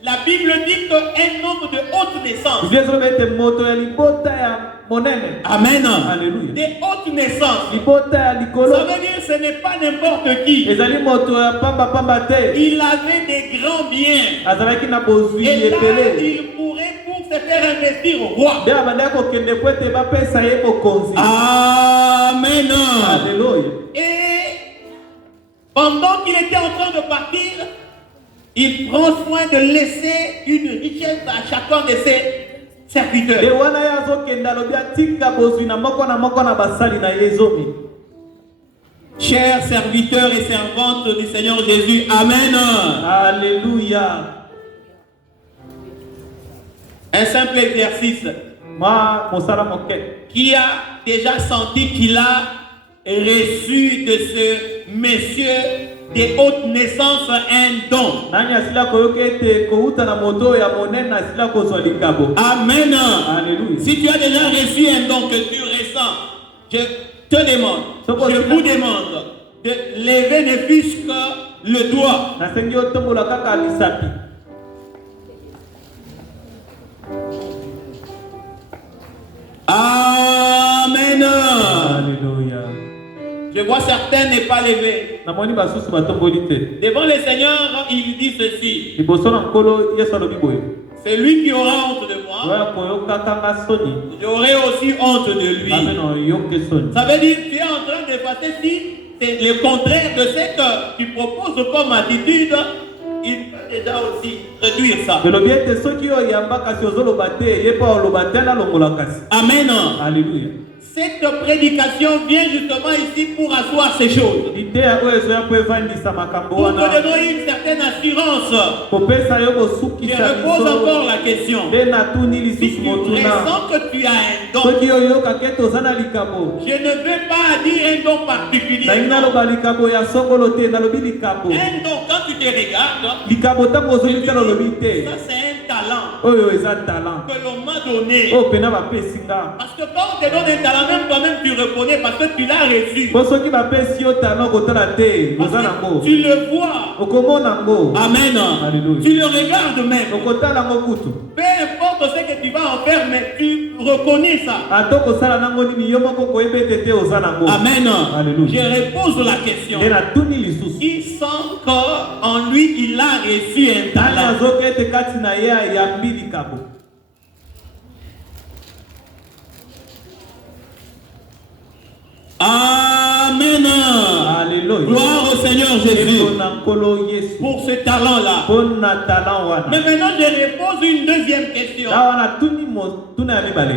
La Bible dit qu'un homme de haute naissance, biblia ezoloba ete moto ya libota ya monene. Amen, Alléluia. de haute naissance, libota ya likolo ça veut dire que ce n'est pas n'importe qui. ezali moto ya pambapamba te. Il avait des grands biens. azalaki na bozwi Et là, ebele. il pourrait pour se faire investir au roi. nde abandaki kokende po ete bapesa ye mokonzi. Amen. Alléluia. Et pendant qu'il était en train de partir, il prend soin de laisser une richesse à chacun de ses nde serviteurs. wana ye azokende alobi atika bozwi na moko na basali na ye zomi. Chers serviteurs et servantes du Seigneur Jésus, Amen. Alléluia. Un simple exercice. Mwa mosala moke. Qui a déjà senti qu'il a reçu de ce monsieur de haute naissance un don? Nani asila koyoka ete kouta na moto ya monene asila kozwa likabo. Amen. Alléluia. Si tu as déjà reçu un don que tu ressens, je te demande, je vous demande de lever ne fût-ce que le doigt. Nasengi otombola kaka lisapi. Amen. Alléluia. Je vois certains n'est pas levé. Namoni basusu batomboli te. Devant le Seigneur, il dit ceci: Liboso na nkolo Yesu alobi boye. c'est lui qui aura honte de moi, Oya koyoka kaka soni. j'aurai aussi honte de lui. Amen oyoke soni. Ça veut dire que tu es en train de passer si c'est le contraire de ce que tu proposes comme attitude, il peut déjà aussi réduire ça. elobi ete soki oyo yamba kasi ozoloba te ye mpe oloba te nalongola kasi. Amen. Alléluia. Cette prédication vient justement ici pour asseoir ces choses. Iteya oyo ezoya mpo evandisa makambo Pour te wana donner une certaine assurance. kopesa yo Je kosukisa repose biso encore la question. nde natuni Si lisusu tu motuna ressens que tu as un don, soki oyokaka ete oza na likambo je ne veux pas dire un don particulier. nalingi naloba likambo ya songolo te nalobi likambo Un don, quand tu te regardes, likambo ntango ozoli tala olobi te ça c'est un talent oyo eza talent que l'on m'a donné. oyo mpena bapesi nga Parce que quand on te donne un talent, même toi-même tu reconnais parce que tu l'as reçu. mpo soki bapesi yo talent kotala te Parce oza que nango tu le vois. okomona ngo Amen. Alléluia. Tu le regardes même. okotala ngo kutu Peu importe ce que tu vas en faire, mais tu reconnais ça. ata okosala nango nini yo moko koyeba ete te oza nango. Amen. Alléluia. Je repose la question. nde natuni lisusu Il sent qu'en lui, il a reçu un tani talent. azoka ete kati na ye ayambi likambo. Amen. Alléluia. Gloire au Seigneur Jésus na nkolo yesu pour ce talent-là. mpona talent wana. Mais maintenant, je repose une deuxième question. awa natuni motuna ya mibale.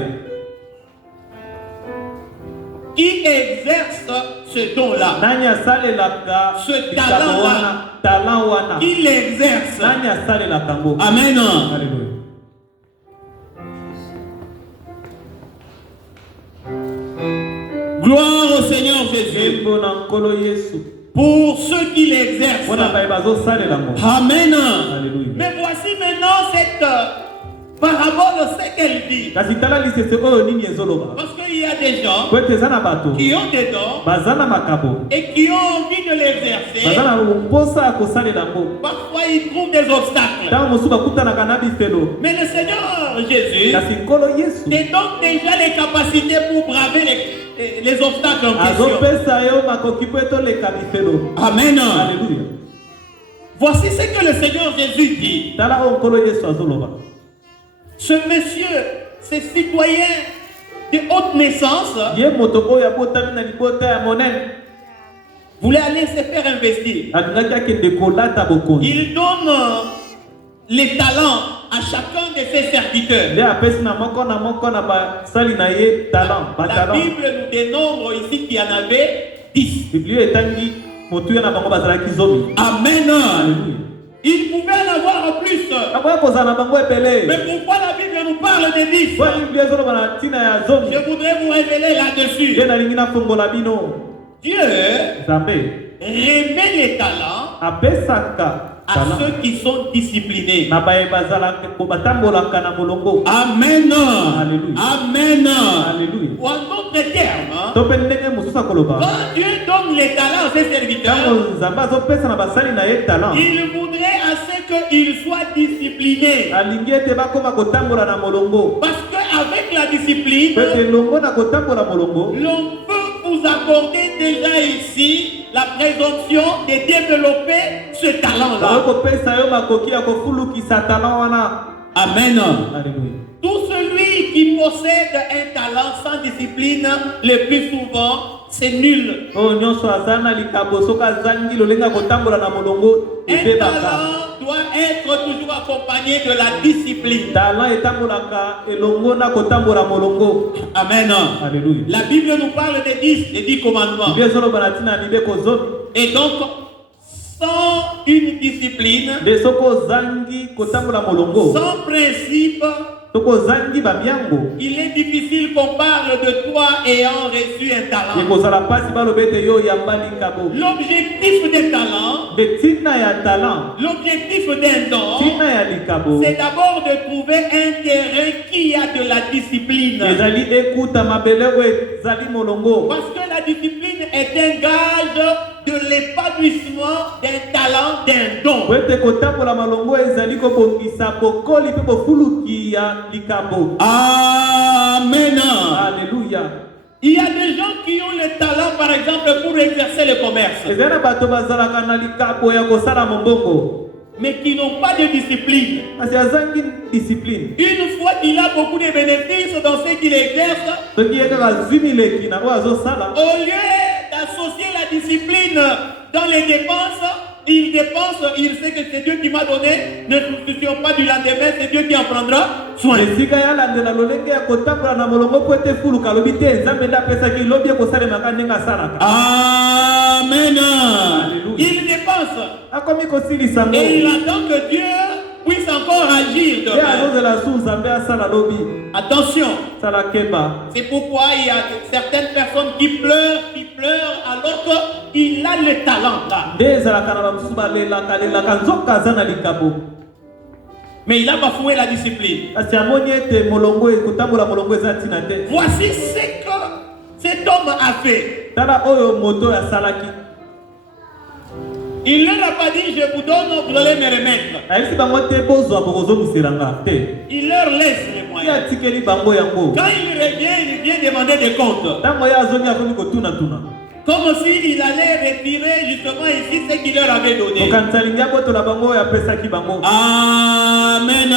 Qui exerce ce don-là? nani asalelaka Ce likambo talent-là. wana talent wana Qui l'exerce? nani asalelaka ngo. Amen. Alléluia. Gloire au Seigneur Jésus. Yembo na nkolo yesu Pour ceux qui l'exercent. mpona baye bazosalela ngo. Amen. Alléluia. Mais voici maintenant cette parabole, ce qu'elle dit. kasi tala lisese oyo nini ezoloba Parce qu'il y a des gens po ete eza na bato qui ont des dons baza na makabo et qui ont envie de l'exercer. baza na mposa ya kosalela ngo. Parfois, ils trouvent des obstacles. ntango mosusu bakutanaka na bifelo Mais le Seigneur Jésus kasi nkolo yesu te donne déjà les capacités pour braver les obstacles en question. azopesa yo makoki mpo etoleka bifelo. Amen. Alléluia. Voici ce que le Seigneur Jésus dit. tala oyo nkolo yesu azoloba. Ce monsieur, ce citoyen de haute naissance, ye moto oyo abotami na libota ya monene voulait aller se faire investir. alingaki akende kolata bokonzi. Il donne les talents à chacun de ses serviteurs. nde apesi na moko na basali na ye talent La batalent. Bible nous dénombre ici qu'il y en avait 10. biblio etangi motuya na bango bazalaki zomi. Amen. Alléluia. Il pouvait en avoir plus. akoya kozala na bango ebele. Mais pourquoi la Bible nous parle de 10? po biblio ezoloba na ntina ya zomi. Je voudrais vous révéler là-dessus. nde nalingi nafongola bino. Dieu nzambe remet les talents apesaka à talent ceux qui sont disciplinés. na baye bazalaka batambolaka na molongo. Amen. Alléluia. Amen. Alléluia. Ou en d'autres termes, to mpe ndenge mosusu akoloba quand Dieu donne les talents à ses serviteurs, ntango nzambe azopesa na basali na ye talent il voudrait assez qu'ils soient disciplinés. alingi ete bakoma kotambola na molongo. Parce qu'avec la discipline, po ete elongo na kotambola molongo l'on peut vous accorder déjà ici la présomption de développer ce talent-là. bakopesa yo makoki ya kofulukisa talent wana. Amen. Alléluia. Tout celui qui possède un talent sans discipline, le plus souvent, c'est nul. oyo nyonso aza na likambo soki azangi lolenga kotambola na molongo Un ebebaka. talent doit être toujours accompagné de la discipline. talent etambolaka elongo na kotambola molongo. Amen. Alléluia. La Bible nous parle des 10 commandements. biblia ezoloba na ntina ya mibeko zomi. Et donc, sans une discipline, nde soki ozangi kotambola molongo sans principe, soki ozangi bamiango il est difficile qu'on parle de toi ayant reçu un talent. ekozala mpasi baloba ete yo oyamba likabo. L'objectif d'un talent, mpe ntina ya talent l'objectif d'un don, ntina ya likabo c'est d'abord de trouver un terrain qui a de la discipline. ezali ekuta mabele oyo ezali molongo. Parce que la discipline est un gage de l'épanouissement d'un talent, d'un don. po ete kotambola molongo ezali kobongisa bokoli mpe bofuluki ya likabo. Amen. Alléluia. Il y a des gens qui ont le talent, par exemple, pour exercer le commerce, ezali na bato bazalaka na likabo ya kosala mombongo mais qui n'ont pas de discipline. kasi azangi discipline. Une fois qu'il a beaucoup de bénéfices dans ce qu'il exerce, soki ye kaka zwi mileki na oyo azosala au lieu d'associer la discipline dans les dépenses, il dépense, il sait que c'est Dieu qui m'a donné. Ne nous soucions pas du lendemain, c'est Dieu qui en prendra soin. Amen. Il dépense. Et il attend que Dieu puisse encore agir demain. Attention. C'est pourquoi il y a certaines personnes qui pleurent alors qu'il a le talent là. Mais il a bafoué la discipline. Voici ce que cet homme a fait. Il ne leur a pas dit, je vous donne, vous allez me remettre. Il leur laisse les moyens. Quand il revient, il vient demander des comptes. Comme s'il allait retirer justement ici ce qu'il leur avait donné. Amen.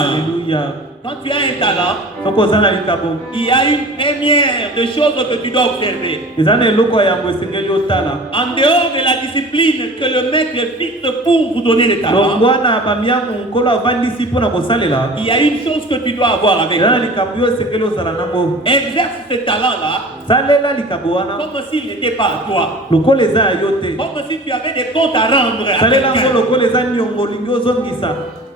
Alléluia. Quand tu as un talent, il y a une première des choses que tu dois observer. En dehors de la discipline que le maître fixe pour vous donner le talent, il y a une chose que tu dois avoir avec toi. Exerce ce talent-là comme s'il n'était pas à toi. Comme si tu avais des comptes à rendre à quelqu'un.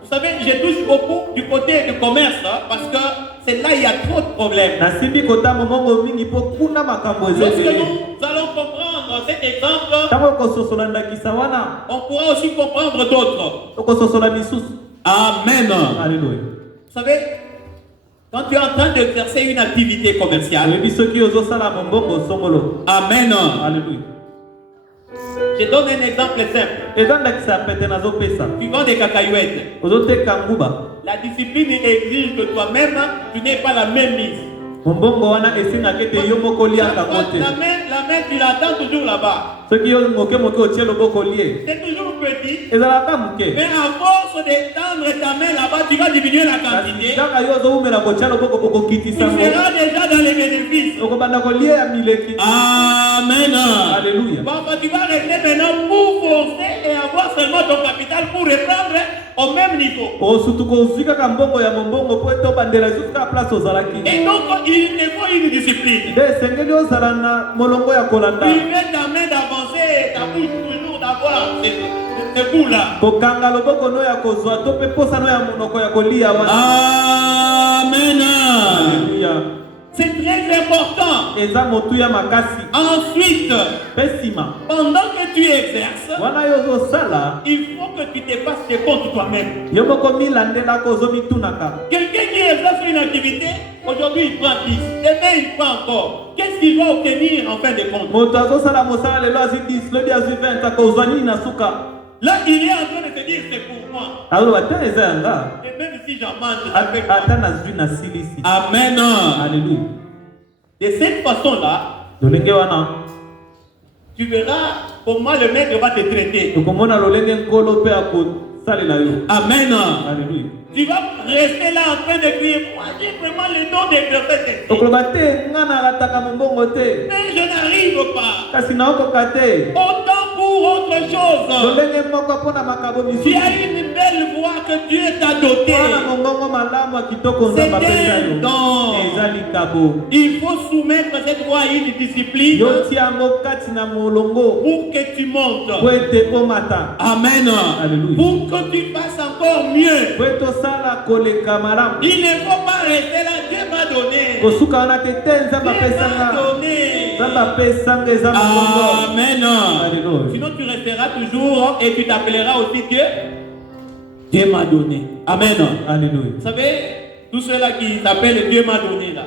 Vous savez, je touche beaucoup du côté du commerce parce que c'est là il y a trop de problèmes. Lorsque nous allons comprendre cet exemple, on pourra aussi comprendre d'autres. Amen. Alléluia. Vous savez, quand tu es en train d'exercer une activité commerciale, amen. Alléluia. Je donne un exemple simple. Tu vends des cacahuètes. La discipline exige que toi-même, tu n'aies pas la même mise. La main, tu l'attends toujours là-bas. C'est toujours petit. Mais à force d'étendre ta main là-bas, tu vas diminuer la quantité. Tu seras déjà dans les bénéfices. Amen. Alléluia. Tu vas rester maintenant pour forcer et avoir seulement ton capital pour reprendre au même niveau. Et donc, il te faut une discipline. Tu mets ta main d'avancer et ta bouche toujours d'avoir ce goût-là. Amen. Alléluia. C'est très important. Ensuite, pendant que tu exerces, il faut que tu te fasses des comptes toi-même. Quelqu'un qui exerce une activité, aujourd'hui il prend 10, demain il prend encore. Qu'est-ce qu'il va obtenir en fin de compte? Là, il est en train de se dire c'est pour moi. Et même si j'en mange, avec moi. Amen. Alléluia. De cette façon-là, tu verras comment le maître va te traiter. Amen. Alléluia. Tu vas rester là en train de crier, moi j'ai vraiment le don d'exercer cette vie. Mais je n'arrive pas. Autant pour autre chose. Tu as une belle voix que Dieu t'a dotée. C'est un don. Il faut soumettre cette voix à une discipline pour que tu montes. Amen. Alléluia. Pour que tu fasses encore mieux. Il ne faut pas rester là. Dieu m'a donné. Dieu m'a donné. Amen. Sinon tu resteras toujours et tu t'appelleras aussi Dieu. Dieu m'a donné. Amen. Alléluia. Vous savez, tous ceux-là qui s'appellent Dieu m'a donné là.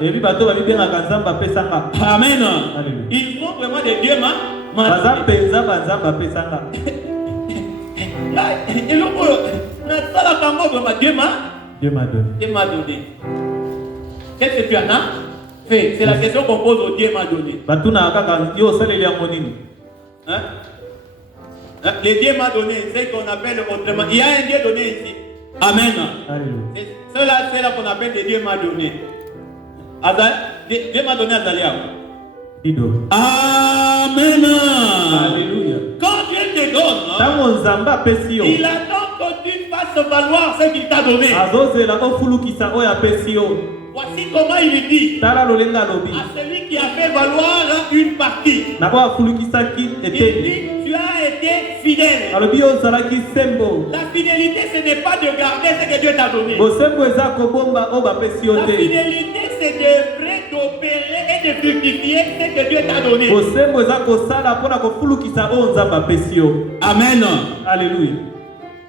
Amen. Alléluia. Ils sont vraiment des Dieu m'a Dieu m'a donné. Dieu m'a donné. Qu'est-ce que tu en as fait? C'est la question qu'on pose au Dieu m'a donné. Hein? Le Dieu m'a donné, c'est ce qu'on appelle autrement. Il y a un Dieu donné ici. Amen. Ceux-là, c'est là qu'on appelle des Dieu m'a donné. Dieu m'a donné Azalia. Amen. Alléluia. Quand Dieu te donne, Tango nzambe apesi yo. il attend que tu fasses valoir ce qu'il t'a donné. Azozela ofulukisa oyo apesi yo. Voici comment il dit Tala lolenga lobi. à celui qui a fait valoir une partie. Nako afulukisaki Il eteni. dit, tu as été fidèle. Alobi ozalaki sembo. La fidélité, ce n'est pas de garder ce que Dieu t'a donné. Bosembo eza kobomba oyo bapesi yo La te. fidélité, c'est d'œuvrer, d'opérer et de fructifier ce que Dieu t'a donné. Bosembo eza kosala mpona kofulukisa oyo nzambe apesi yo. Amen. Alléluia.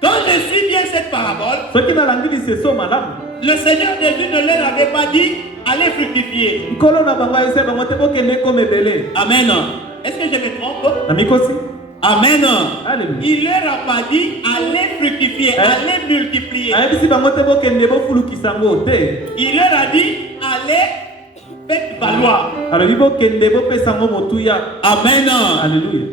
Quand je suis bien cette parabole, Soki nalangi liseso malamu. le Seigneur Jésus ne leur avait pas dit allez fructifier. Nkolo na bango ayese bango te bokende komebele. Amen. Est-ce que je me trompe? Na mikosi. Amen. Alléluia. Il leur a pas dit allez fructifier, allez multiplier. Ayebisi bango te bokende bofulukisa ngo te. Il leur a dit allez faites valoir. Alobi bokende bopesa ngo motuya. Amen. Alléluia.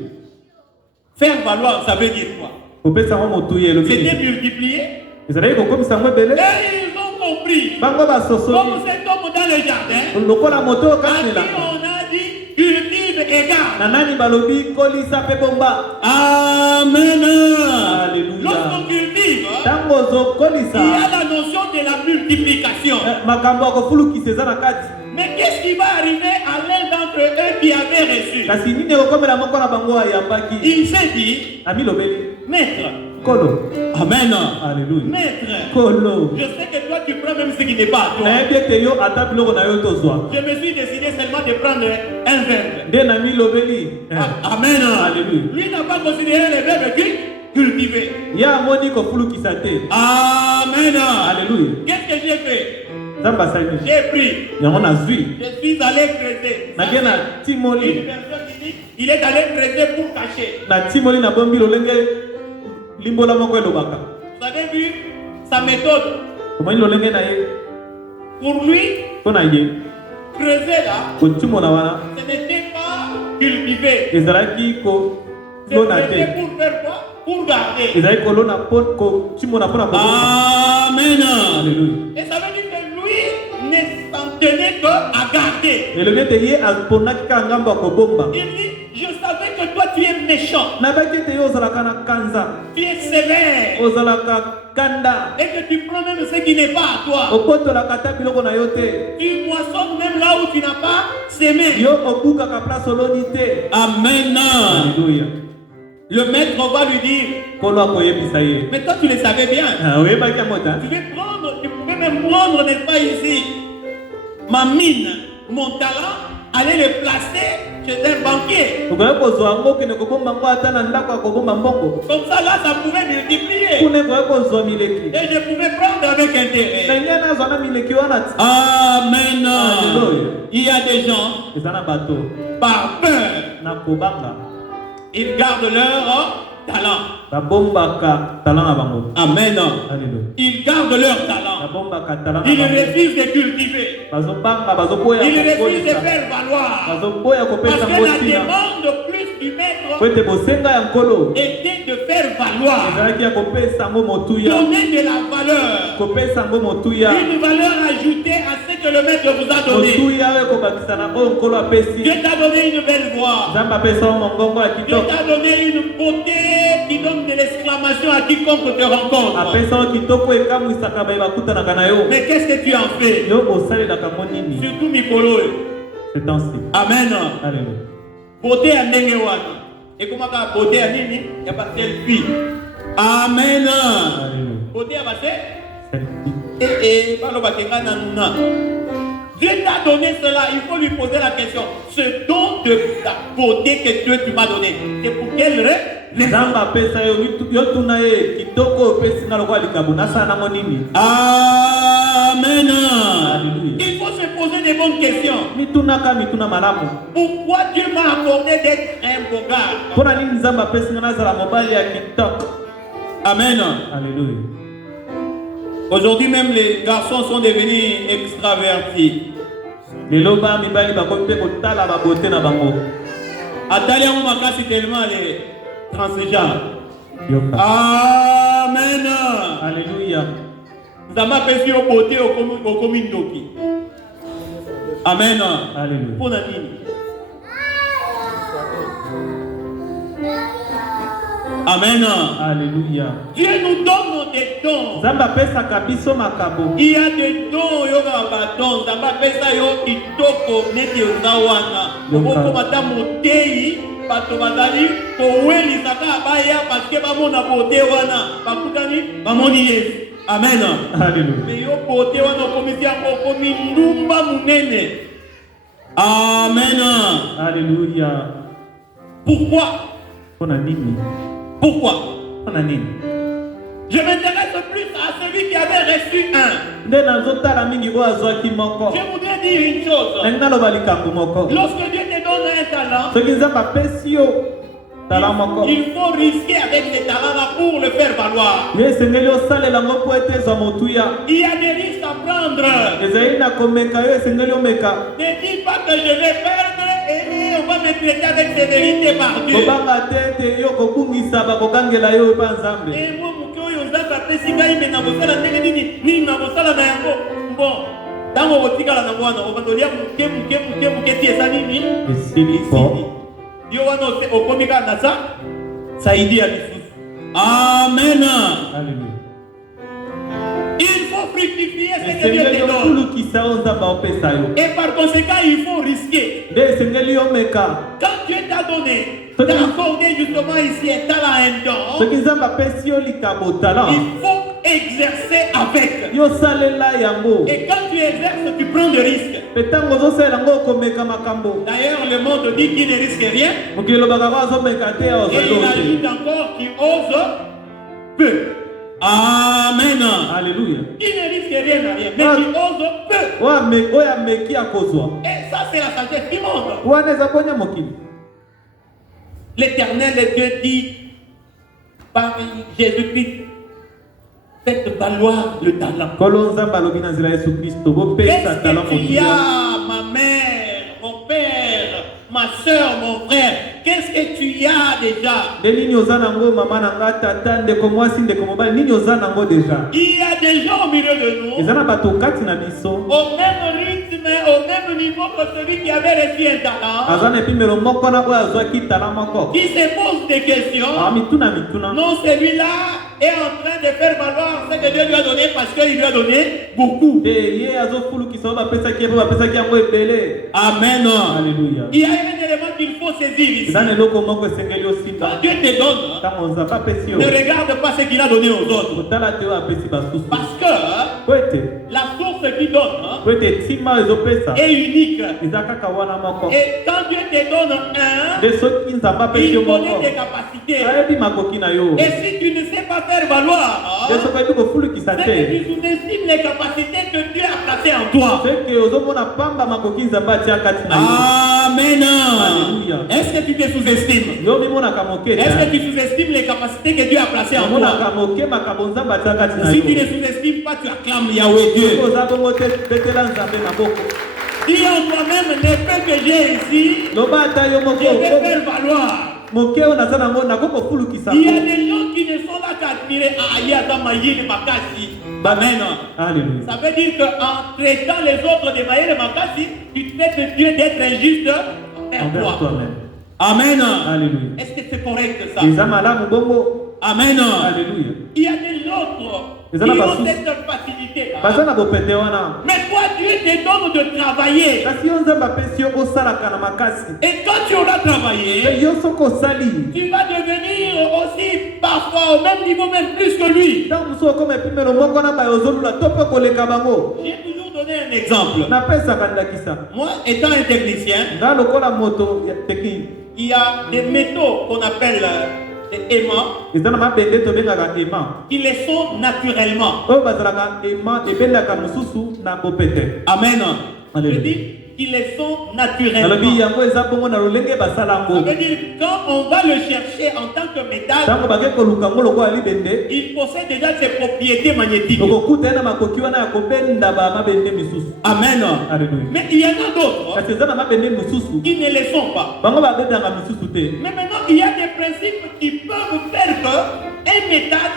Faire valoir, ça veut dire quoi? Kopesa ngo motuya elobi. C'était multiplier. Ezalaki kokomisa ngo ebele. Et ils ont compris. Bango basosoli. Comme cet homme dans le jardin, Lokola moto à okalela. qui on a dit cultive et garde. Na nani balobi kolisa pe bomba. Amen. Alléluia. Lorsqu'on cultive, Tango il y ozokolisa. a la notion de la multiplication. Makambo ya kofulukisa eza na kati. Mais qu'est-ce qui va arriver à l'un d'entre eux qui avait reçu? Kasi nini ekokomela moko na bango ayambaki. Il s'est dit, Amilobeli. maître, Kolo. amen, Alléluia. maître, Kolo. je sais que toi tu prends même ce qui n'est pas à toi. nayebi ete yo ata biloko na yo tozwa. Je me suis décidé seulement de prendre un verbe. Nde na milobeli. Amen. Alléluia. Lui n'a pas considéré le verbe cultiver. Ye amoni kofulukisa te. Amen. Alléluia. Qu'est-ce que j'ai fait? Nzambe asali. J'ai pris. Yango nazwi. Je suis allé creuser. Nake na Une timoli. personne qui dit, il est allé creuser pour cacher. Na timoli na bombi lolenge limbola moko elobaka. Vous avez vu sa méthode? Omoni lolenge na ye. Pour lui, To na ye. creuser là, Kotimola wana. ce n'était pas cultiver. Ezalaki C'est kolona creuser te. pour faire quoi? Pour garder. Ezalaki kolona kotimona mpona koboma. Amen. Alléluia. Et ça veut dire que lui ne s'en tenait qu'à garder. elobi ete ye aponaki kaka ngambo ya kobomba. Il dit, je savais que toi tu es méchant, nayebaki ete ye ozalaka na kanza. tu es sévère, ozalaka kanda. et que tu prends même ce qui n'est pas à toi. okotolaka ata biloko na yo te. Tu moissonnes même là où tu n'as pas semé. yo obukaka place oloni te. Amen. Alléluia. Le maître va lui dire, Kolo akoyebisa ye. mais toi tu le savais bien. oyebaki yango ta. Tu pouvais même prendre, n'est-ce pas ici, ma mine, mon talent, aller le placer chez un banquier. okoki kozwa yango okende kobomba ngo ata na ndako ya kobomba mbongo. Comme ça, là, ça pouvait multiplier. kuna ekoki kozwa mileki. Et je pouvais prendre avec intérêt. na ngai nazwa na mileki wana ti. Amen. Alléluia. Il y a des gens, eza na bato par peur, na kobanga ils gardent leur talent. babombaka tala na bango. Amen. Alléluia. Ils gardent leur talent. babombaka tala na Ils bango. refusent de cultiver. bazobanga bazoboya Ils refusent de kokolisa. faire valoir. bazoboya Parce kopesa que ngo la ntina. demande plus du maître po ete bosenga ya nkolo était de faire valoir. ezalaki ya kopesa ngo motuya. Donner de la valeur. kopesa ngo motuya. Une valeur ajoutée à ce que le maître vous a donné. motuya oyo ekobakisa na oyo nkolo apesi. Dieu t'a donné une belle voix. nzambe apesa yo mongongo ya Dieu kitoko. t'a donné une beauté qui donne de l'exclamation à quiconque te rencontre. apesa yo kitoko ekamwisaka baye bakutanaka na yo. Mais qu'est-ce que tu en fais? yo osalelaka ngo nini Surtout Mikolo. ce temps-ci. Amen. Alléluia. Beauté ya ndenge wana. Ekomaka beauté ya nini? Ya ba selfie. Amen. Alléluia. Beauté ya ba Selfie. baloba kenga na nuna. Dieu t'a donné cela, il faut lui poser la question. Ce don de la beauté que Dieu tu m'as donné, c'est pour quelle raison? nzambe apesa yo yo tuna ye kitoko oyo opesi nga lokola likabo nasala nango nini. Amen. Alléluia. Il faut se poser des bonnes questions. mitunaka mituna malamu. Pourquoi Dieu m'a accordé d'être un beau gars? mpona nini nzambe apesi nga nazala mobali ya kitoko. Amen. Alléluia. Aujourd'hui même les garçons sont devenus extravertis. lelo ba mibali bakomi mpe kotala babote na bango. Atali yango makasi tellement les transgenres. yoka. Amen. Alléluia. Nzambe apesi yo beauté okomi ndoki. Amen. Alléluia. Mpona nini? Amen. Alléluia. Dieu nous donne des dons. Zamba pesa kabiso makabo. Il y a des dons, il y a des dons. Zamba pesa yo itoko neti ozawana. Oko matamu tei bato bazali koweli saka abaya parce que bamona bote wana bakutani bamoni Yesu. Amen. Alléluia. Mais yo bote wana komisi yango komi ndumba munene. Amen. Alléluia. Pourquoi? Pourquoi? Je m'intéresse plus à celui qui avait reçu un. Je voudrais dire une chose. Lorsque Dieu te donne un talent, il faut risquer avec ces talents-là pour le faire valoir. Il y a des risques à prendre. Ne dis pas que je vais perdre et on va me traiter avec sévérité par Dieu. Et moi, Amen. Il faut fructifier ce que Dieu te donne. Et par conséquent, il faut risquer. Quand Dieu t'a donné, t'a accordé justement ici un talent, un don, il faut exercer avec. Et quand tu exerces, tu prends des risques. D'ailleurs, le monde dit qu'il ne risque rien. Et il ajoute encore qu'il ose peu. Amen. Alléluia. Qui ne risque rien à rien, mais qui ose peu. Et ça, c'est la sagesse du monde. L'Éternel Dieu dit par Jésus-Christ, faites valoir le talent. Qu'est-ce que tu as, ma mère, mon père, ma soeur, mon frère? Qu'est-ce que tu as déjà? Il y a des gens au milieu de nous, au même rythme, au même niveau que celui qui avait reçu un talent, qui se pose des questions. Non, celui-là est en train de faire valoir ce que Dieu lui a donné parce qu'il lui a donné beaucoup. Amen. Alléluia. Il y a un élément qu'il faut saisir ici. Quand Dieu te donne, ne regarde pas ce qu'il a donné aux autres. Parce que la source qui donne est unique. Et quand Dieu te donne un, il connaît tes capacités. Et si tu ne sais pas faire valoir, c'est que tu sous-estimes les capacités que Dieu a placées en toi. Amen. Alléluia. Est-ce que tu te sous-estimes? Est-ce que tu sous-estimes les capacités que Dieu a placées en toi? Si tu ne sous-estimes pas, tu acclames Yahweh Dieu. Si en toi-même les faits que j'ai ici, je vais faire valoir. Il y a des gens qui ne sont là qu'admirer Ayata Maïl Makasi. Amen. Alléluia. Ça veut dire qu'en traitant les autres de Maïl Makasi, tu traites Dieu d'être injuste envers toi-même. Amen. Alléluia. Est-ce que c'est correct ça? Amen. Alléluia. Il y a des autres qui ont cette facilité là. Mais toi, Dieu te donne de travailler. Et quand tu auras travaillé, tu vas devenir aussi parfois au même niveau, même plus que lui. J'ai toujours donné un exemple. Moi, étant un technicien, il y a des métaux qu'on appelle des aimants qui les sont naturellement. Amen. Je dis qu'ils les sont naturellement. Ça veut dire quand on va le chercher en tant que métal, il possède déjà ses propriétés magnétiques. Amen. Mais il y en a d'autres qui ne les sont pas. Mais maintenant, il y a des principes qui peuvent faire qu'un métal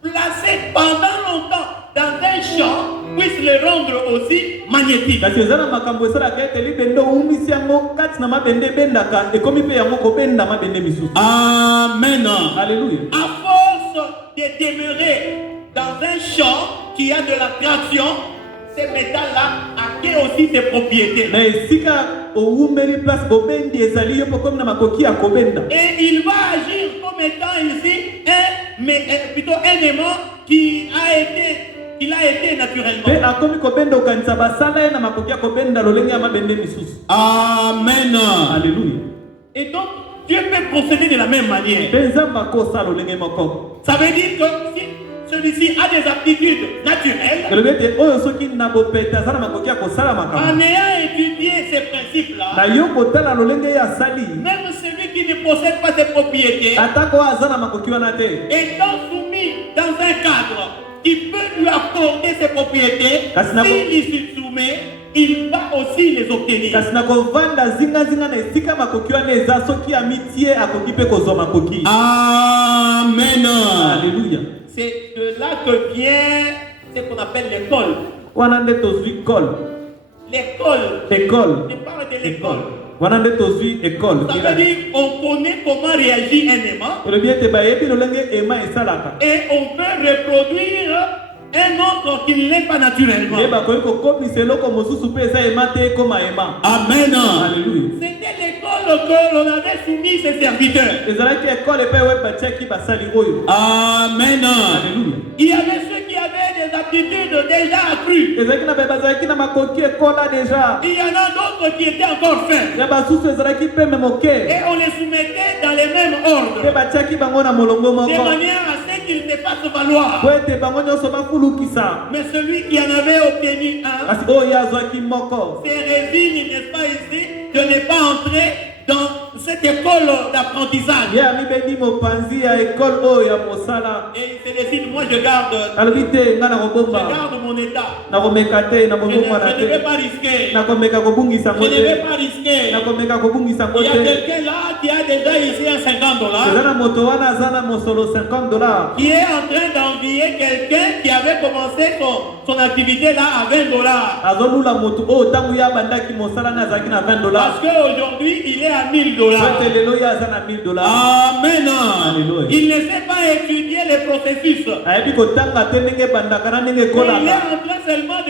placé pendant longtemps dans un champ puisse le rendre aussi magnétique. kasi eza na makambo esalaka ete libende oumisi yango kati na mabende ebendaka ekomi mpe yango kobenda mabende misusu. Amen. Alléluia. À force de demeurer dans un champ qui a de la traction, ces métals-là acquièrent aussi des propriétés. na esika oumbeli place bobendi ezali yo mpo komi na makoki ya kobenda. Et il va agir comme étant ici plutôt un aimant qui a été naturellement. mpe akomi kobenda okanisa basala ye na makoki ya kobenda lolenge ya mabende misusu. Amen. Alléluia. Et donc, Dieu peut procéder de la même manière. mpe nzambe akosa lolenge moko. Ça veut dire que si celui-ci a des aptitudes naturelles, elobi ete oyo soki na bopete aza na makoki ya kosala en makambo ayant étudié ces principes-là, na yo kotala lolenge ye asali même celui qui ne possède pas ces propriétés, atako oyo aza na makoki wana te étant soumis dans un cadre qui peut lui accorder ses propriétés, Kasi na- s'il s'y soumet, il va aussi les obtenir. kasi na kovanda zingazinga na esika makoki wana eza soki amitie akoki mpe kozwa makoki. Amen. Alléluia. C'est de là que vient ce qu'on appelle l'école. wana nde tozwi kole L'école, ekole je parle de l'école. wana nde tozwi ekole. Ça veut dire qu'on connaît comment réagit un aimant elobi ete bayebi lolenge ema esalaka et on peut reproduire un autre qui ne l'est pas naturellement. ye bakoki kokomisa eloko mosusu mpe eza ema te ekoma ema. Amen. Alléluia. C'était l'école que l'on avait soumis ses serviteurs. ezalaki ekole mpe we batiaki basali oyo. Amen. Alléluia. Il y avait ceux qui avaient des aptitudes déjà accrues. ezalaki na baye bazalaki na makoki ekola deja. Il y en a d'autres qui étaient encore fins. ya basusu ezalaki pembe moke Et on les soumettait dans les mêmes ordres. mpe batiaki bango na molongo De moko manière à ce qu'ils ne fassent valoir. po ete bango nyonso bafulukisa. Mais celui qui en avait obtenu un kasi oyo azwaki moko se résigne, n'est-ce pas ici, de ne pas entrer dans cette école d'apprentissage. ye amibeni mopanzi ya ekole oyo ya mosala. Et il se décide, moi je garde alobi te nga nakobomba mon état. nakomeka te Je nakobongwana ne vais te pas risquer. nakomeka kobungisa Je ngo ne vais te pas risquer. nakomeka kobungisa ngo Il y a te. quelqu'un là qui a déjà ici un eza $50 na moto wana aza na mosolo $50 qui est en train d'envier quelqu'un qui avait commencé son activité là à $20. azolula moto oyo ntango ye abandaki mosala na azalaki na $20 Parce qu'aujourd'hui il est à $1000. ete lelo ye aza na $1000. Amen. Alléluia. Il ne sait pas étudier les processus. ayebi kotanga te ndenge ebandaka na ndenge Il est ekolaka. en train seulement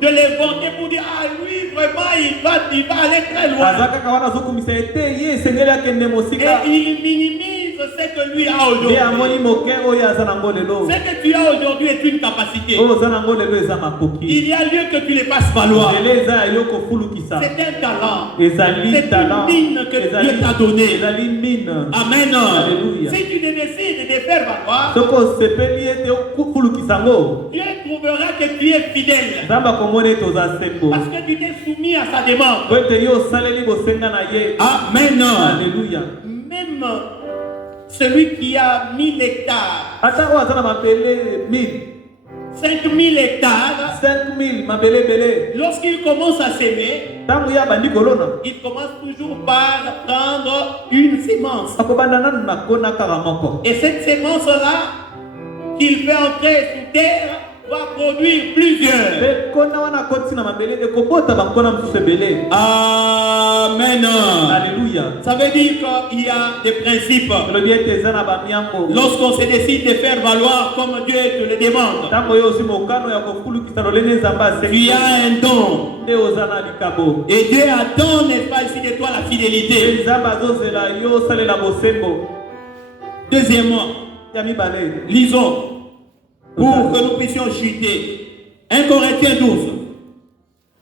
de les vanter pour dire ah lui vraiment il va aller très aza loin. kaka wana azokumisa ete ye esengeli akende mosika. Et il minimise ce que lui a ye amoni aujourd'hui. moke oyo aza nango lelo. Ce que tu as aujourd'hui est une capacité. oyo oza nango lelo eza makoki. Il y a lieu que tu les fasses valoir. lelo eza ya yo kofulukisa. C'est un talent. ezali C'est talent. une mine que Dieu t'a donnée. ezali mine. Amen. Alléluia. Si tu décides de faire valoir, soki osepeli ete ofulukisa ngo Dieu trouvera que tu es fidèle. nzambe akomona ete oza sembo. Parce que tu t'es soumis à sa demande. po ete ye osaleli bosenga na ye. Amen. Alléluia. Même celui qui a 1000 hectares, ata oyo aza na mabele 1000 5000 hectares, 5000 mabele ebele lorsqu'il commence à s'aimer, ntango ye abandi kolona il commence toujours par prendre une sémence. akobanda nanu na kona kaka moko. Et cette sémence-là, qu'il fait entrer sous terre, va produire plusieurs. mpe kona wana akotisi na mabele ekobota bankona mosusu ebele. Amen. Alléluia. Ça veut dire qu'il y a des principes. elobi ete eza na bamiango. Lorsqu'on se décide de faire valoir comme Dieu te le demande, ntango ye osi mokano ya kofulukisa lolenge nzambe tu asengi as un don. nde oza na likabo. Et Dieu attend, n'est-ce pas, ici de toi la Mpe fidélité. nzambe azozela yo osalela bosembo. Deuxièmement, ya mibale lisons pour que nous puissions chuter. 1 Corinthiens 12.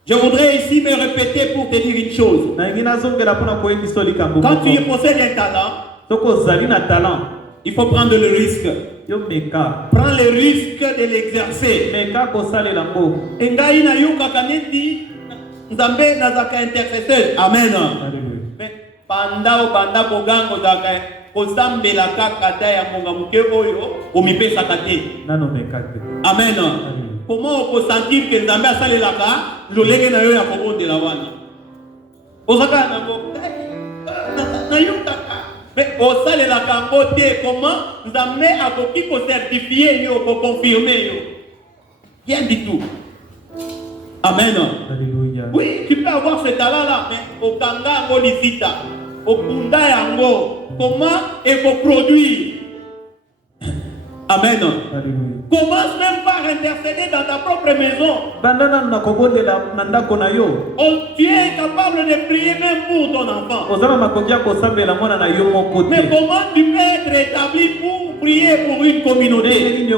Je voudrais ici me répéter pour te dire une chose. nalingi nazongela mpona koyebisa likambo Quand moko. tu possèdes un talent, soki ozali na talent il faut prendre le risque. yo meka Prends le risque de l'exercer. meka kosalela ngo. Engai na yokaka neti nzambe nazaka intercesseur. Amen. Mais panda o banda kogango zaka kosambela kaka ta ya monga muke oyo omipesaka te. nano meka te. Amen. Comment on peut sentir que nzambe asalelaka lolenge na yo ya kobondela wana? Ozaka na ngo na yokaka. Mais osalelaka ngo te. Comment nzambe akoki ko certifier yo, ko confirmer yo? Rien du tout. Amen. Alléluia. Oui, tu peux avoir ce talent-là, mais au kanga, au lisita, au kunda yango, comment et pour produire. Amen. Alléluia. Commence même par intercéder dans ta propre maison. Bandana na kobondela na ndako na yo. Tu es capable de prier même pour ton enfant. Ozala makokia kosambela mwana na yo moko te. Mais comment tu peux être établi pour prier pour une communauté? Il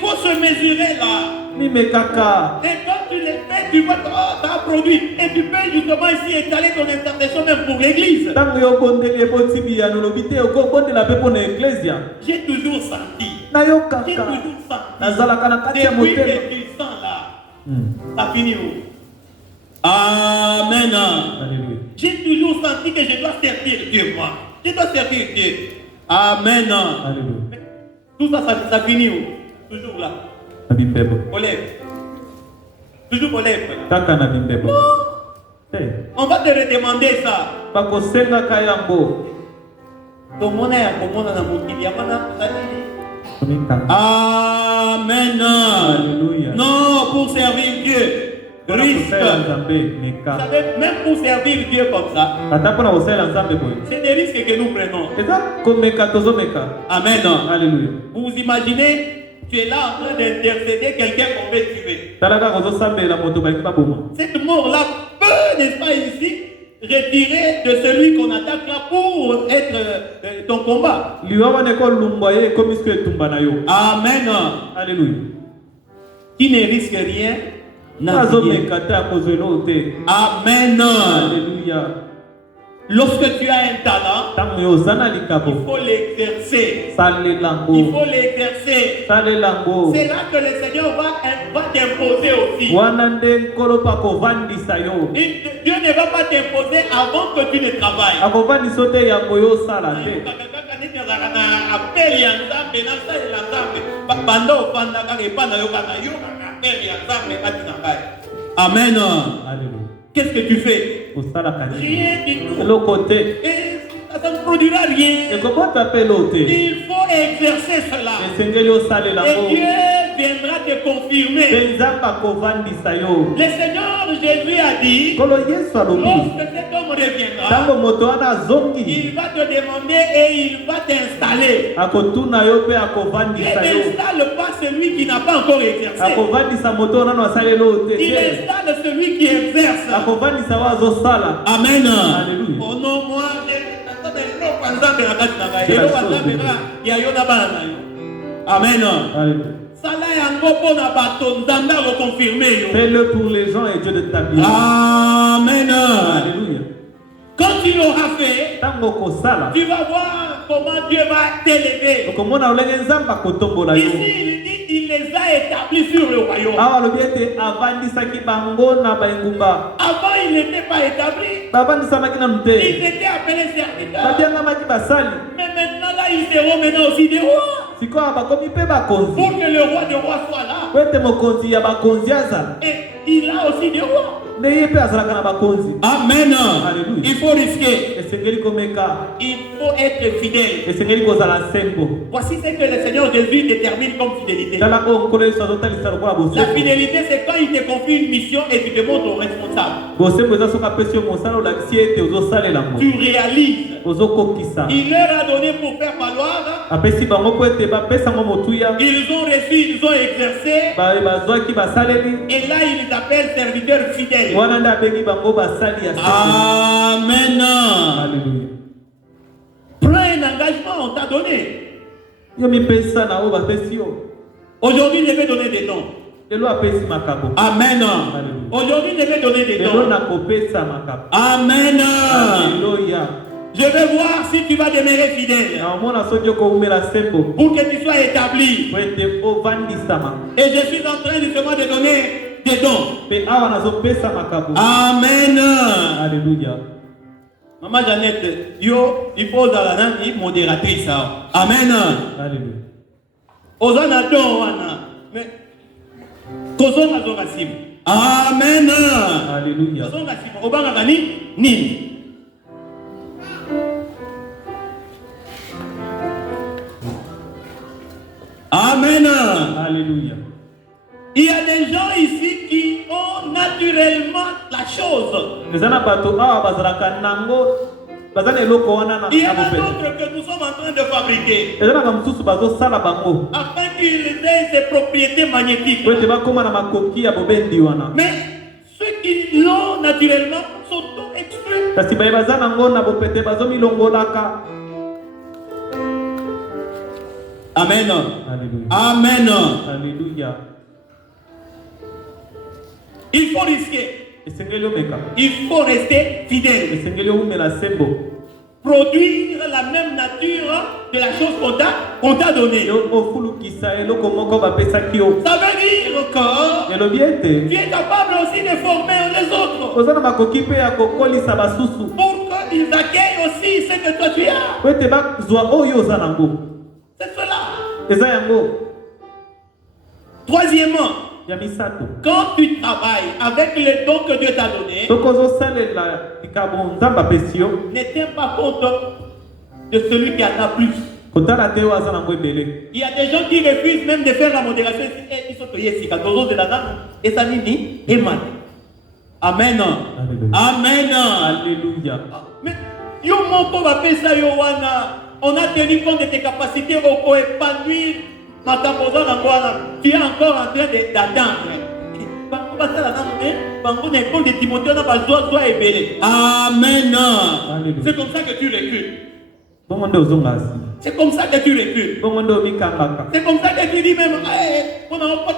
faut se mesurer là. Mi me kaka. Et quand tu le fais, tu vas t'as produit. Et tu peux justement ici étaler ton intercession même pour l'église. J'ai toujours senti. J'ai toujours senti. Depuis que tu sens là, ça finit où? Amen. J'ai toujours senti que je dois servir Dieu, moi. Je dois servir Dieu. Amen. Alléluia. Tout ça, ça finit où? Toujours là. Aux lèvres. Toujours aux lèvres. On va te redemander ça. Amen. Alléluia. Non, pour servir Dieu. Risque. Vous savez, même pour servir Dieu comme ça, c'est des risques que nous prenons. Amen. Alléluia. Vous vous imaginez, tu es là en train d'intercéder quelqu'un qu'on veut tuer. Cette mort-là peut, n'est-ce pas, ici, retirer de celui qu'on attaque là pour être ton combat. Amen. Alléluia. Qui ne risque rien. Amen. Alléluia. Lorsque tu as un talent, il faut l'exercer. Il faut l'exercer. C'est là que le Seigneur va t'imposer aussi. Dieu ne va pas t'imposer avant que tu ne travailles. Amen. Qu'est-ce que tu fais? Rien du tout. Et ça ne produira rien. Il faut exercer cela. Et Dieu viendra te confirmer. Le Seigneur Jésus a dit, lorsque cet homme reviendra, il va te demander et il va t'installer. Il n'installe pas celui qui n'a pas encore exercé. Il installe celui qui exerce. Amen. Oh non, moi, Amen. Fais-le pour les gens et Dieu de t'habiller. Amen. Alléluia. Quand tu l'auras fait, tu vas voir comment Dieu va t'élever. Ici, il les a établis sur le royaume. Avant, il n'était pas établi. Ils étaient appelés serviteurs. Mais maintenant, là, ils seront maintenant aussi des rois. Pour que le roi de rois soit là. Et il a aussi des rois. Amen. Il faut risquer. Il faut être fidèle. Voici ce que le Seigneur Jésus détermine comme fidélité. La fidélité, c'est quand il te confie une mission et tu te montres responsable. Tu réalises. Il leur a donné pour faire valoir. Ils ont reçu, ils ont exercé. Et là, ils les appellent serviteurs fidèles. Amen. Alléluia. Prends un engagement, on t'a donné. Aujourd'hui, je vais donner des dons. Amen. Aujourd'hui, je vais donner des dons. Amen. Alléluia. Je vais voir si tu vas demeurer fidèle. Pour que tu sois établi. Et je suis en train justement de donner des dons. Amen. Alléluia. Maman Jeannette, Dieu, il faut dans la langue modératrice. Amen. Alléluia. Ozana don wana. Mais kozonga zonga sim. Amen. Alléluia. Kozonga sim. Obanga gani nini? Amen. Alléluia. Il y a des gens ici qui ont naturellement la chose. Il y en a d'autres que nous sommes en train de fabriquer afin qu'ils aient ces propriétés magnétiques. Mais ceux qui l'ont naturellement sont exclus. Amen. Amen. Alléluia. Il faut risquer. Il faut rester fidèle. Produire la même nature de la chose qu'on t'a donnée. Ça veut dire que tu es capable aussi de former les autres. Pour qu'ils accueillent aussi ce que toi tu as. C'est cela. Troisièmement, quand tu travailles avec les dons que Dieu t'a donnés, ne tiens pas compte de celui qui en a plus. Il y a des gens qui refusent même de faire la modération. Ils sont payés et ça dit Amen. Amen. Amen. Alléluia. Mais yo mon va ça yo wana. On a tenu compte de tes capacités pour épanouir. Tu es encore en train d'attendre. Amen. C'est comme ça que tu recules. C'est comme ça que tu recules. C'est comme ça que tu dis même, on n'a pas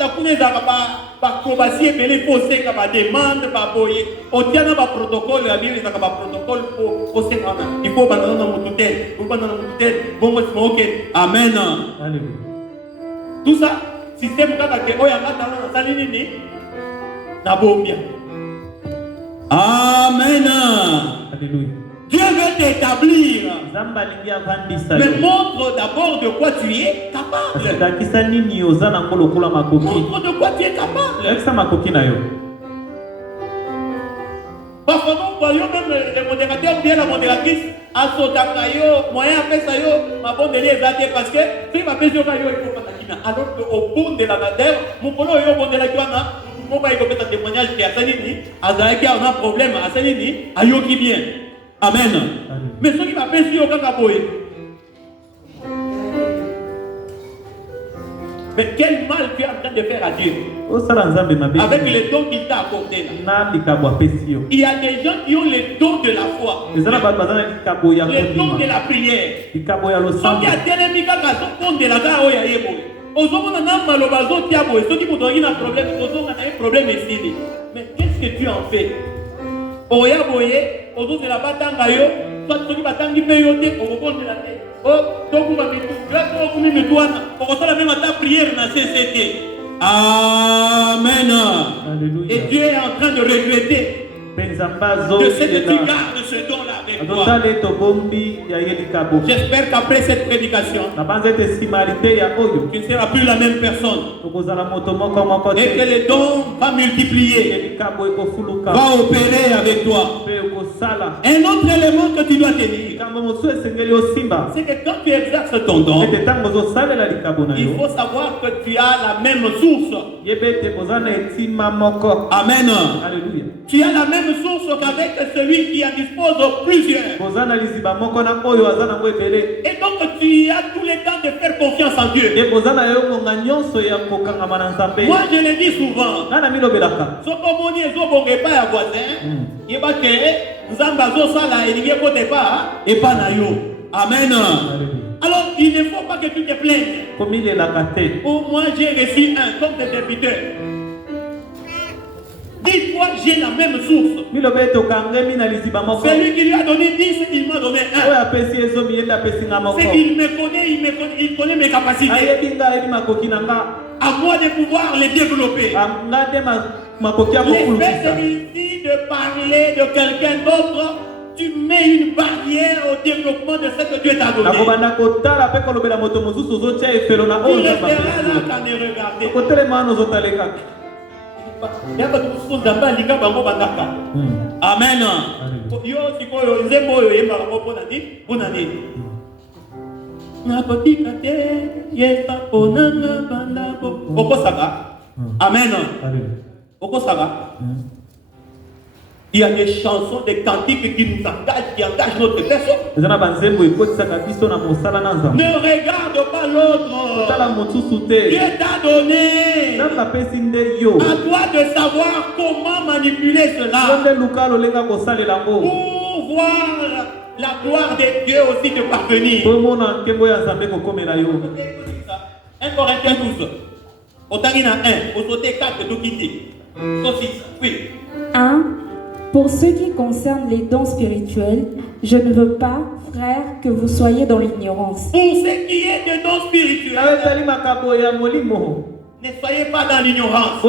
Amen. Tout ça, système Amen. Alléluia. Dieu veut t'établir. Mais montre d'abord de quoi tu es capable. Montre de quoi tu es capable. Parfois nous voyons même les modérateurs ou bien la modératrice à Sotakayo, moyen à Pesayo, ma bonne délai parce que si ma Pesayo, il faut pas t'acquiner. Alors qu'au bout de la terre, mon polo est au bout de la guana, mon papa est un témoignage qui a Sanini, a un problème à Sanini, à Yoki bien. Amen. Mais ceux qui m'appellent si au Kakaboy. Mais quel mal tu es en train de faire à Dieu avec les dons qu'il t'a accordés là. Il y a des gens qui ont les dons de la foi, les dons de la prière. Ceux qui a tellement de la problème ici. Mais qu'est-ce que tu en fais? Oya boye, autour de la batanga yo, soit tu batangi peyote, au rond de la tête. Oh, donc vous m'avez tout. Là, vous m'avez tout. On reçoit la même prière dans CCT. Amen. Alléluia. Et Dieu est en train de regretter de ce que tu gardes ce don-là avec toi. J'espère qu'après cette prédication, tu ne seras plus la même personne. Et que les dons vont multiplier, va opérer avec toi. Un autre élément que tu dois tenir, c'est que quand tu exerces ton don, il faut savoir que tu as la même source. Amen. Alléluia. Tu as la même source qu'avec celui qui en dispose plusieurs. Et donc tu as tout le temps de faire confiance en Dieu. Moi je le dis souvent. Amen. Alors il ne faut pas que tu te plaignes. Moi j'ai reçu un comme des débiteur. Dis-toi, j'ai la même source. Celui qui lui a donné 10, il m'a donné 1. C'est qu'il me connaît, il connaît mes capacités. À moi de pouvoir les développer. Le fait ici de parler de quelqu'un d'autre, tu mets une barrière au développement de ce que Dieu t'a donné. Tu resteras là quand tu regardes. Amen. Amen. Alléluia. Pourquoi ça va? Il y a des chansons, des cantiques qui nous engagent, qui engagent notre personne. Ne regarde pas l'autre. Dieu t'a donné. À toi de savoir comment manipuler cela. Pour voir la gloire de Dieu aussi te parvenir. 1 Corinthiens 12. Au Tangina 1, au sauté 4 de quitter. 1. Pour ce qui concerne les dons spirituels, je ne veux pas, frères, que vous soyez dans l'ignorance. Pour ce qui est de dons spirituels, ne soyez pas dans l'ignorance.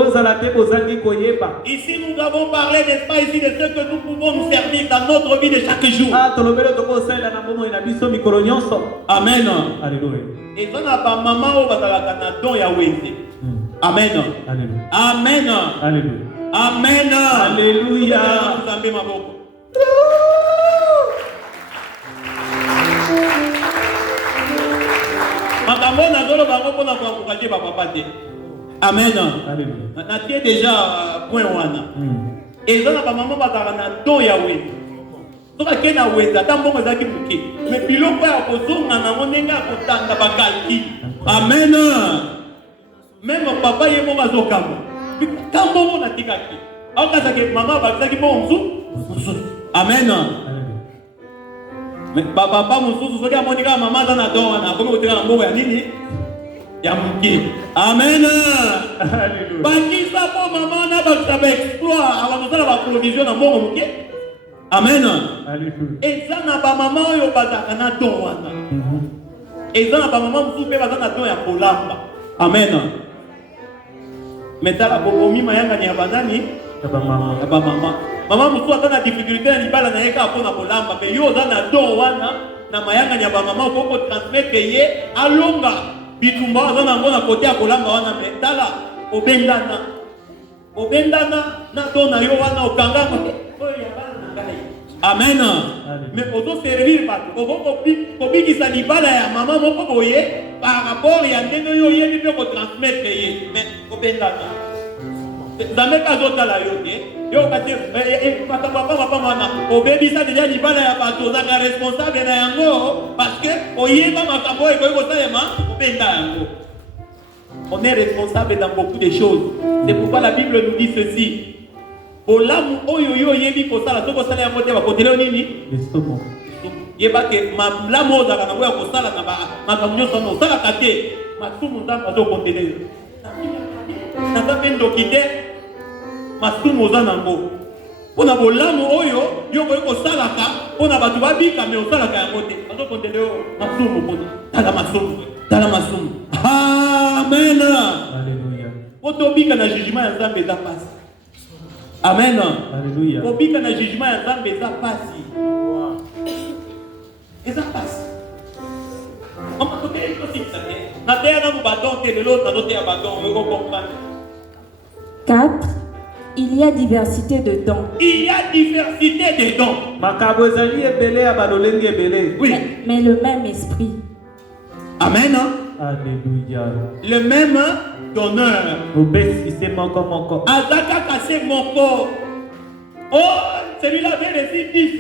Ici, nous avons parlé, n'est-ce pas, ici, de ce que nous pouvons nous servir dans notre vie de chaque jour. Amen. Alléluia. Et ça n'a pas maman ou batalaka don ya wende. Amen. Alléluia. Amen. Alléluia. Amen. Alléluia. Amen. Alléluia. Na tie déjà point wana. Et ça n'a pas maman batalaka don ya wende. Soka kena wenda tambongo zaki muke. Mais biloko ya kozonga na monenga kotanda bakalki. Amen. Même papa yemo bazokamo. Tambongo na tikaki. Okaza ke mama bazaki bonzu. Amen. Mais papa mususu soki amonika mama zana don na komi koteka na mbongo ya nini? Ya muke. Amen. Alléluia. Bakisa po mama na ba exploit abamosala ba provision na mbongo muke. Amen. Alléluia. Et ça n'a pas maman yo bazaka na don wana. Et ça n'a pas maman mususu pe bazana don ya kolamba. Amen. Metala bobomi mayanga ni abandani. Papa maman. Papa maman. Maman mususu atana difficulté na libala na yeka pona kolamba mais yo zana don wana na mayanga ni ba maman ko ko transmettre ye alonga bitumba zana ngona kote ya kolamba wana metala obendana. Obendana na don na yo wana okanga ko. Amen. Mais on doit servir par pour bikisa libala ya maman moko boye par rapport ya ndenge yo yebi pe ko transmettre ye mais obendana jamais pas autre la yo te yo ka te papa mana obebisa déjà libala ya bato za ka responsable na yango parce que oyeba makambo e ko salema obenda yango. On est responsable dans beaucoup de choses. C'est pourquoi la Bible nous dit ceci. Olamu oyo yo yebi ko sala to ko sala ya kote ba kotele nini? L'estomac. Yeba ke malamu za kana ko sala na ba makamnyo sono sala kate masumu ndamba to kotele. Na ba pendo kite masumu za nango. Pona bolamu oyo yo ko sala ka pona batu babika me osala ka ya kote. Azo kotele masumu pona. Tala masumu. Amen. Alléluia. Otobika na jugement ya Nzambe za passe. Amen. Alléluia. Obika na jugement ya Nzambe eza pasi. Eza pasi. Mama tokele tosi tsake. Na terre na badon te lelo na dote ya badon, vous comprenez? 4. Il y a diversité de dons. Il y a diversité de dons. Makabo ezali ebele ya balolenge ebele. Oui. Mais le même esprit. Amen. Alléluia. Le même donneur. Obéissez moko. Azaka kase moko. Oh, celui-là avait reçu 10.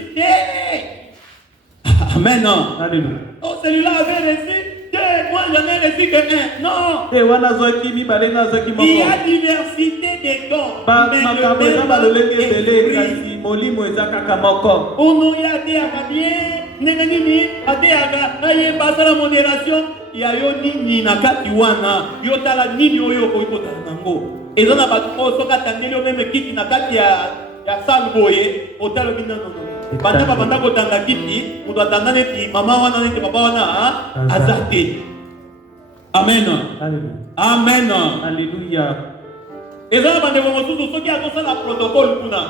Amen. Alléluia. Oh, celui-là avait reçu 2. Moi, j'en ai reçu que 1. Non. Et wana zoki mi balenga zoki moko. Il y a diversité de dons. Mais makabo ezali balolenge ebele kasi molimo ezaka moko. Ono ya te akabie. Nenganini ate aga aye basala modération. Ya yo nini na kati wana yo tala nini oyo ko ikotala nango ezana ba ko soka tandeli o meme kiti na kati ya salboye otalo binano banda ba banda ko tanda kiti mudo tanda neti mama wana neti papa wana azate. Amen. Alléluia. Amen. Alléluia. Ezana bande ko mosusu soki atosala protocole kuna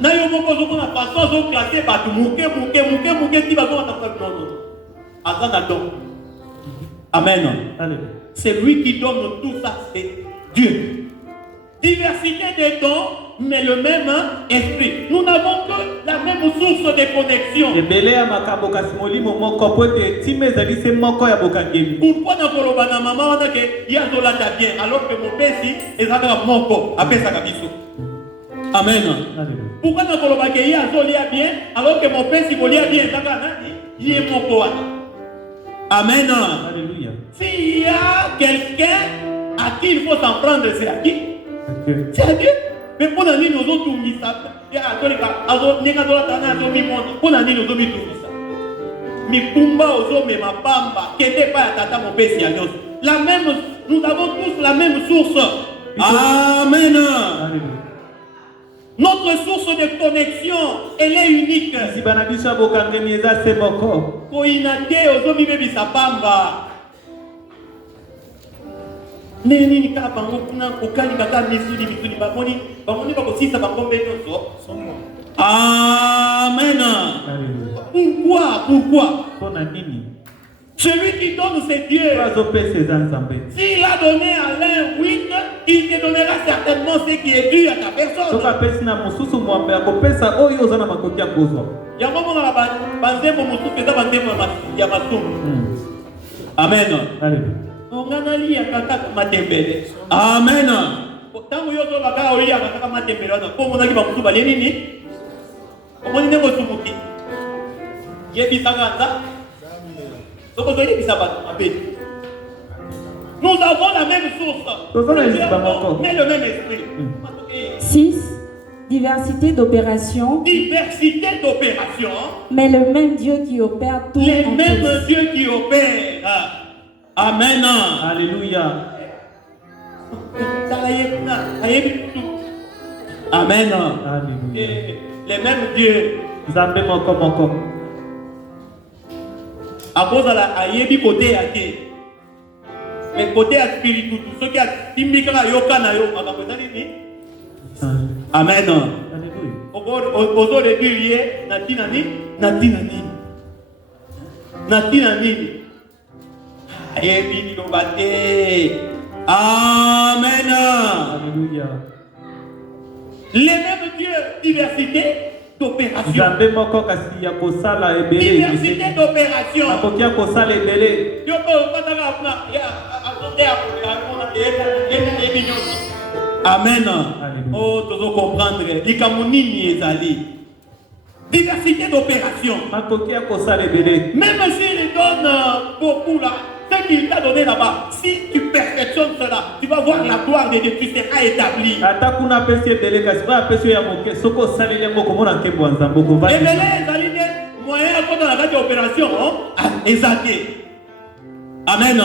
na yo moko zo na pastor zo classer batu muke ti ba zo na non azana donc. Amen. Alléluia. C'est lui qui donne tout ça, c'est Dieu. Diversité des dons, mais le même esprit. Nous n'avons que la même source de connexion. ebele ya makambo kasi molimo moko po ete ntima ezali se moko ya bokangeli. Pourquoi nakoloba na mama wana ke ya zolata bien alors que mopesi ezalaka moko apesaka biso? Amen. Alléluia. Pourquoi nakoloba ke ya zolia bien alors que mopesi kolia bien ezalaka nani? Ye moko wana. Amen. Alléluia. S'il y a quelqu'un à qui il faut s'en prendre, c'est à qui? Dieu. C'est à Dieu. Mais pour la nuit, nous autres, nous sommes ya atolika azo nenga dola tana azo mi monde. Pour la nuit, nous sommes tous. Mi pumba ozo me mapamba kete pa ya tata mopesi ya nyonso. La même, nous avons tous la même source. Amen. Alléluia. Notre source de connexion, elle est unique. Si bana biso ya bokangeli eza se moko. Koinate ozo mi bebisa pamba. Nini kaka bango kuna kokali kaka misuni bamoni bakosisa bango mpe nyonso. Amen. Alléluia. Pourquoi? Pona nini? Celui qui donne, c'est Dieu. Azopesa eza nzambe. S'il a donné à l'un 8, il te donnera certainement ce qui est dû à ta personne. Soki apesi na mosusu mwambe akopesa oyo oza na makoki ya kozwa. Yango monaka banzembo mosusu eza banzembo ya masumu. Amen. Alléluia. Onganali ya kaka matembele. Amen. Tango yo to baka oyi ya kaka matembele wana ko monaki ba mutu bale nini? Omoni ndeko sumuki. Yebisaka nza. Soko zo yebisa ba abeli. Nous avons la même source. Mais le même esprit. 6. Diversité d'opérations. Diversité d'opérations. Mais le même Dieu qui opère tout. Les mêmes dieux qui opèrent. Amen. Alléluia. Amen. Alléluia. Les mêmes dieux. Nzambe moko moko. À cause de la ayebi côté à qui? Mais côté à spirituel, ceux qui a timbika yoka na yo, amen. Alléluia. Ozo de Dieu natina ni. Ayebi ni lobate. Amen. Alléluia. Les mêmes dieux, diversité d'opération. Nzambe moko kasi ya kosala ebele. Diversité d'opération. Akoki ya kosala ebele. Yo ko pataka na ya atonde amen. Oh, tu dois comprendre. Likamunini ezali. Diversité d'opération. Akoki ya kosala ebele. Même s'il donne beaucoup là, ce qu'il t'a donné là-bas, si tu perfectionnes cela, tu vas voir la gloire de Dieu, tu seras établi. Ata kuna pesi ebele kasi ba pesi ya moke soko salele moko mona nkembo nzambe ko va. Ebele ezali te moyen ya kota na kati ya opération ezali. Amen.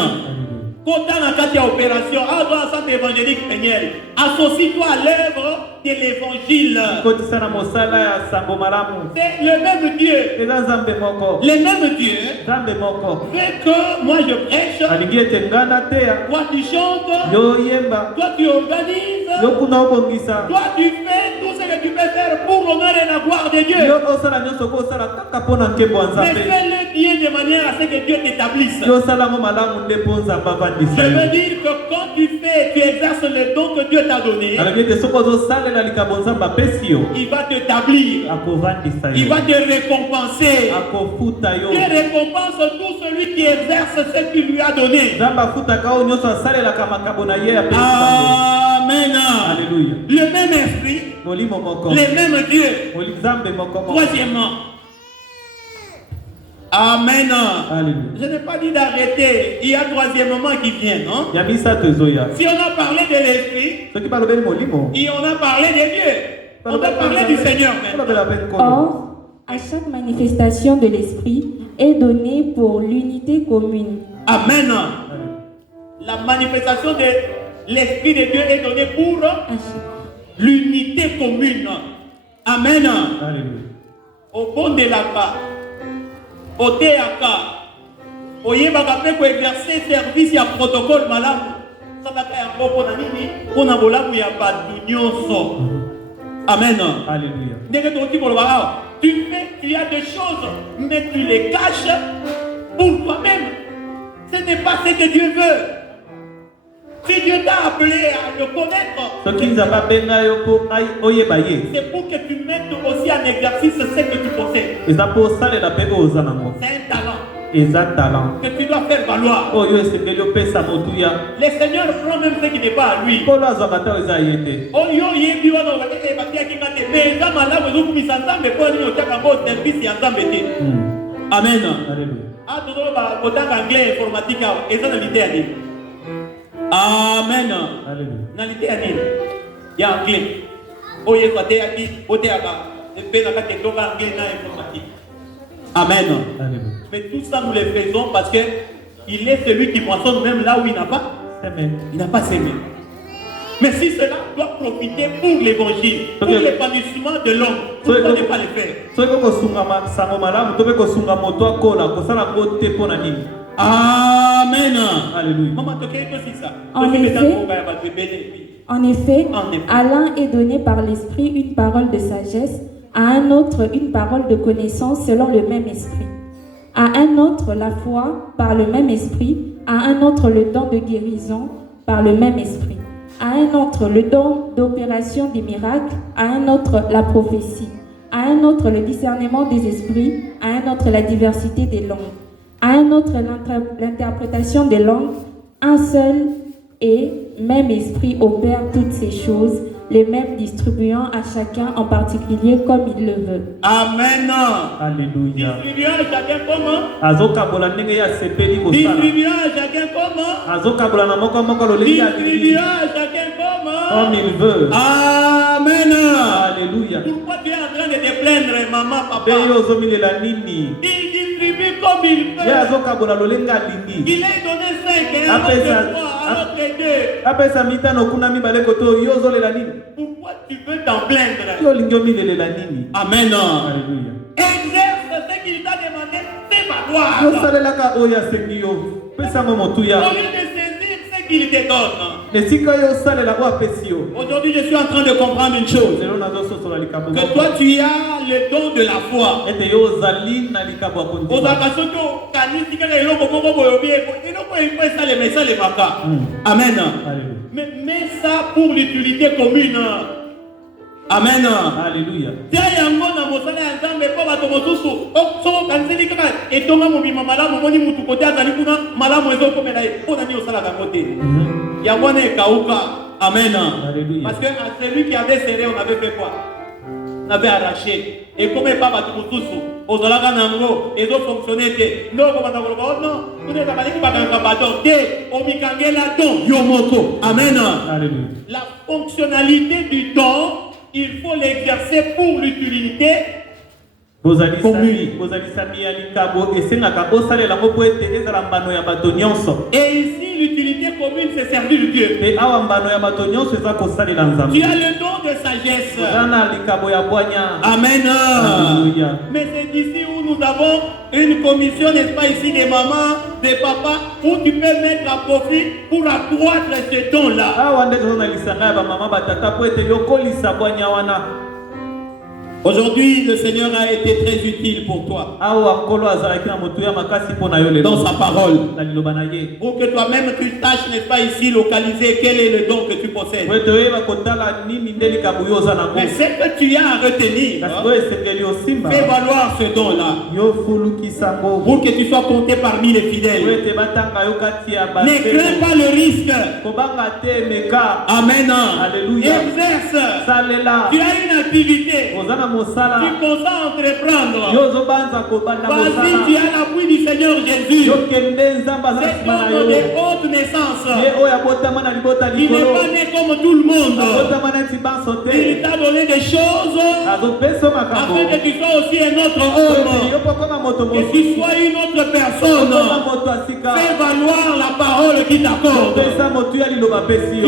Kota na kati ya opération, avant centre évangélique Peniel, associe-toi à l'œuvre de l'évangile. Kotisana mosala ya sambo malamu. C'est le même Dieu. Eza nzambe moko. Le même Dieu. Nzambe moko. Fait que moi je prêche. Alingi etengana te ya. Toi tu chantes. Yo yemba. Toi tu organises. Yo kuna obongisa. Toi tu fais tout ce que tu peux faire pour l'honneur et la gloire de Dieu. Yo osala nyonso ko osala kaka pona nkembo nzambe. Mais fais-le bien de manière à ce que Dieu t'établisse. Yo sala mo malamu nde po nzamba vandisa. Je veux dire que quand tu fais, tu exerces le don que Dieu t'a donné. Alingi te soko zo salela likabo nzamba pesi yo. Il va t'établir. Akovandisa yo. Il va te récompenser. Akofuta yo. Dieu récompense tout celui qui exerce ce qu'il lui a donné. Nzamba futa kao nyonso asalela kama kabona ye ya pesi. Amen. Alléluia. Le même esprit. Molimo moko. Les mêmes dieux. Nzambe moko moko. Troisièmement. Amen. Alléluia. Je n'ai pas dit d'arrêter. Il y a troisièmement qui vient, non? Yamisa tezoya. Si on a parlé de l'esprit, Soki balobeli molimo. et on a parlé de Dieu, on a parlé du Seigneur maintenant. Or, à chaque manifestation de l'esprit est donnée pour l'unité commune. Amen. La manifestation de l'esprit de Dieu est donnée pour l'unité commune. Amen. Alléluia. Au bon de la part. Au théâtre, au yébaka pe ko exercer service ya protocole malamu. Sabaka ya ngoko na nini? Pona bolamu ya batu nyonso. Amen. Alléluia. Ndenge to tipo lobaka. Tu fais, il y a des choses, mais tu les caches pour toi-même. Ce n'est pas ce que Dieu veut. Si Dieu t'a appelé à le connaître, c'est pour que tu mettes aussi en exercice ce que tu possèdes. C'est un talent que tu dois faire valoir. Le Seigneur prend même ce qui n'est pas à lui. Amen. Amen. Il y a anglais. Amen. Mais tout ça nous le faisons parce que il est celui qui moissonne même là où il n'a pas semé. Mais si cela doit profiter pour l'évangile, pour l'épanouissement de l'homme, pourquoi ne pas le faire? Amen. Alléluia. En effet, à l'un est donné par l'Esprit une parole de sagesse, à un autre une parole de connaissance selon le même esprit, à un autre la foi par le même esprit, à un autre le don de guérison par le même esprit, à un autre le don d'opération des miracles, à un autre la prophétie, à un autre le discernement des esprits, à un autre la diversité des langues, à un autre l'interprétation des langues. Un seul et même esprit opère toutes ces choses, les mêmes distribuant à chacun en particulier comme il le veut. Amen. Alléluia. Distribuant à chacun comment? Distribuant à chacun comment? Comme il veut. Amen. Alléluia. Pourquoi tu es en train de te plaindre, maman, papa? Il distribue comme il veut. Il a donné 5 et un autre 3, un autre 2. Pourquoi tu veux t'en plaindre? Amen. Alléluia. Exerce ce qu'il t'a demandé, c'est ma gloire. Au lieu de saisir ce qu'il te donne. Aujourd'hui, je suis en train de comprendre une chose. Que toi, tu as le don de la foi. Amen. Mais ça pour l'utilité commune. Amen. Alléluia. Amen. Alléluia. Parce que à celui qui avait serré, on avait fait quoi? On avait arraché. Et comme il n'y a pas de tout, aux Olaganango, et d'autres fonctionnaires, non, Amen. Alléluia. La fonctionnalité du don, il faut l'exercer pour l'utilité commune. Et ici, l'utilité commune, c'est servir Dieu. Tu as le don de sagesse. Amen. Alléluia. Mais c'est d'ici où nous avons une commission, n'est-ce pas, ici, des mamans, des papas, où tu peux mettre à profit pour accroître ce don-là. Aujourd'hui, le Seigneur a été très utile pour toi dans sa parole. Pour que toi-même tu saches, n'est-ce pas, ici localiser quel est le don que tu possèdes. Mais ce que tu as à retenir, fais valoir ce don-là. Pour que tu sois compté parmi les fidèles. Ne crains pas le risque. Amen. Alléluia. Exerce. Tu as une activité. Tu commences à entreprendre. Vas-y, tu as l'appui du Seigneur Jésus. C'est comme de haute naissance. Il n'est pas né comme tout le monde. Il t'a donné des choses afin que tu sois aussi un autre homme. Que tu sois une autre personne. Fais valoir la parole qui t'accorde. Tu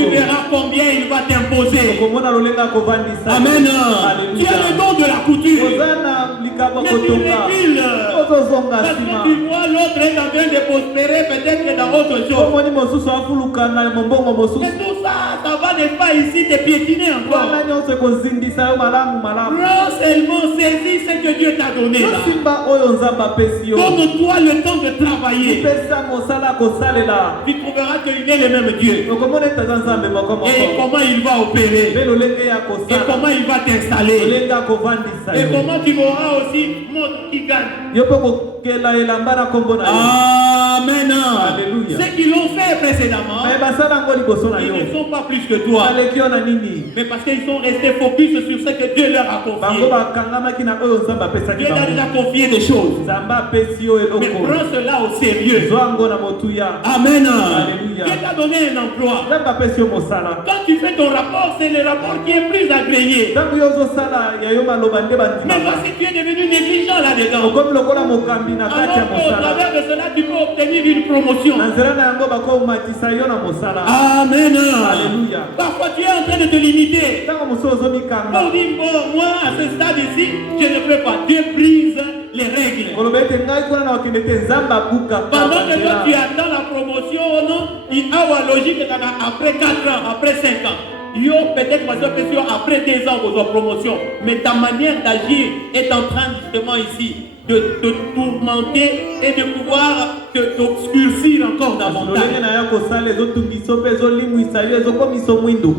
verras combien il va t'imposer. Amen. Tu as le don de la couture. Mais tu recules. Parce que tu vois l'autre est en train de prospérer peut-être dans autre chose. Mais tout ça, ça va n'est pas ici te piétiner encore. wana nyonso ekozindisa yo malamu malamu Prends seulement saisis ce que Dieu t'a donné là. tosimba oyo nzambe apesi yo Donne-toi le temps de travailler. pesa mosala kosalela Tu trouveras qu'il est le même Dieu. okomona ete aza nzambe moko Et moko comment il va opérer. mpe lolenge ya Et kosala comment il va t'installer. lolenge ya kovandisa Et yo comment tu auras aussi monde qui gagne. yo mpe kokela elamba na nkombo na yo Amen. Alléluia. Ceux qui l'ont fait précédemment, me basala yango liboso na ils yo ne sont pas plus que toi. baleki yo na nini Mais parce qu'ils sont restés focus sur ce que Dieu leur a bango confié. bakangamaki na oyo nzambe apesaki Dieu leur a bango confié des choses. nzambe apesi yo Mais eloko prends cela au sérieux. zwa yango na motuya Amen. Alléluia. Dieu t'a donné un emploi. nzambe apesi yo mosala Quand tu fais ton rapport, c'est le rapport qui est plus agréé. ntango yo ozosala ya yo maloba nde Mais bandimaka voici, tu es devenu négligent là-dedans. okomi lokola mokambi na kati ya Alors qu'au mosala travers de cela, tu peux obtenir une promotion. na nzela na yango bakomatisa yo na mosala Amen. Alléluia. Parfois, tu es en train de te limiter. ntango mosusu ozomikanga On dit, bon, moi, à ce stade ici, je ne peux pas. Dieu brise les règles. koloba ete ngai kuna na okende te nzambe abuka Pendant que toi, tu attends la promotion, non, il a la logique après 4 ans, après 5 ans. Yo, peut-être parce que après 2 ans, vous avez promotion. Mais ta manière d'agir est en train justement ici de te tourmenter et de pouvoir t'obscurcir encore davantage. lolenge na yo kosala ezotungisa yo mpe ezolimwisa yo ezokomisa mwindu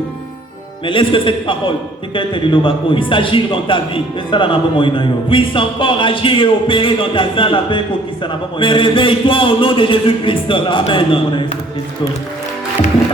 Mais laisse que cette parole tika ete liloba oyo puisse agir dans ta vie, esala na bomoi na yo puisse encore agir et opérer dans ta esala vie. mpe ekokisa na bomoi Mais na yo réveille-toi au nom de Jésus-Christ. Amen. Kombo na Yesu Kristo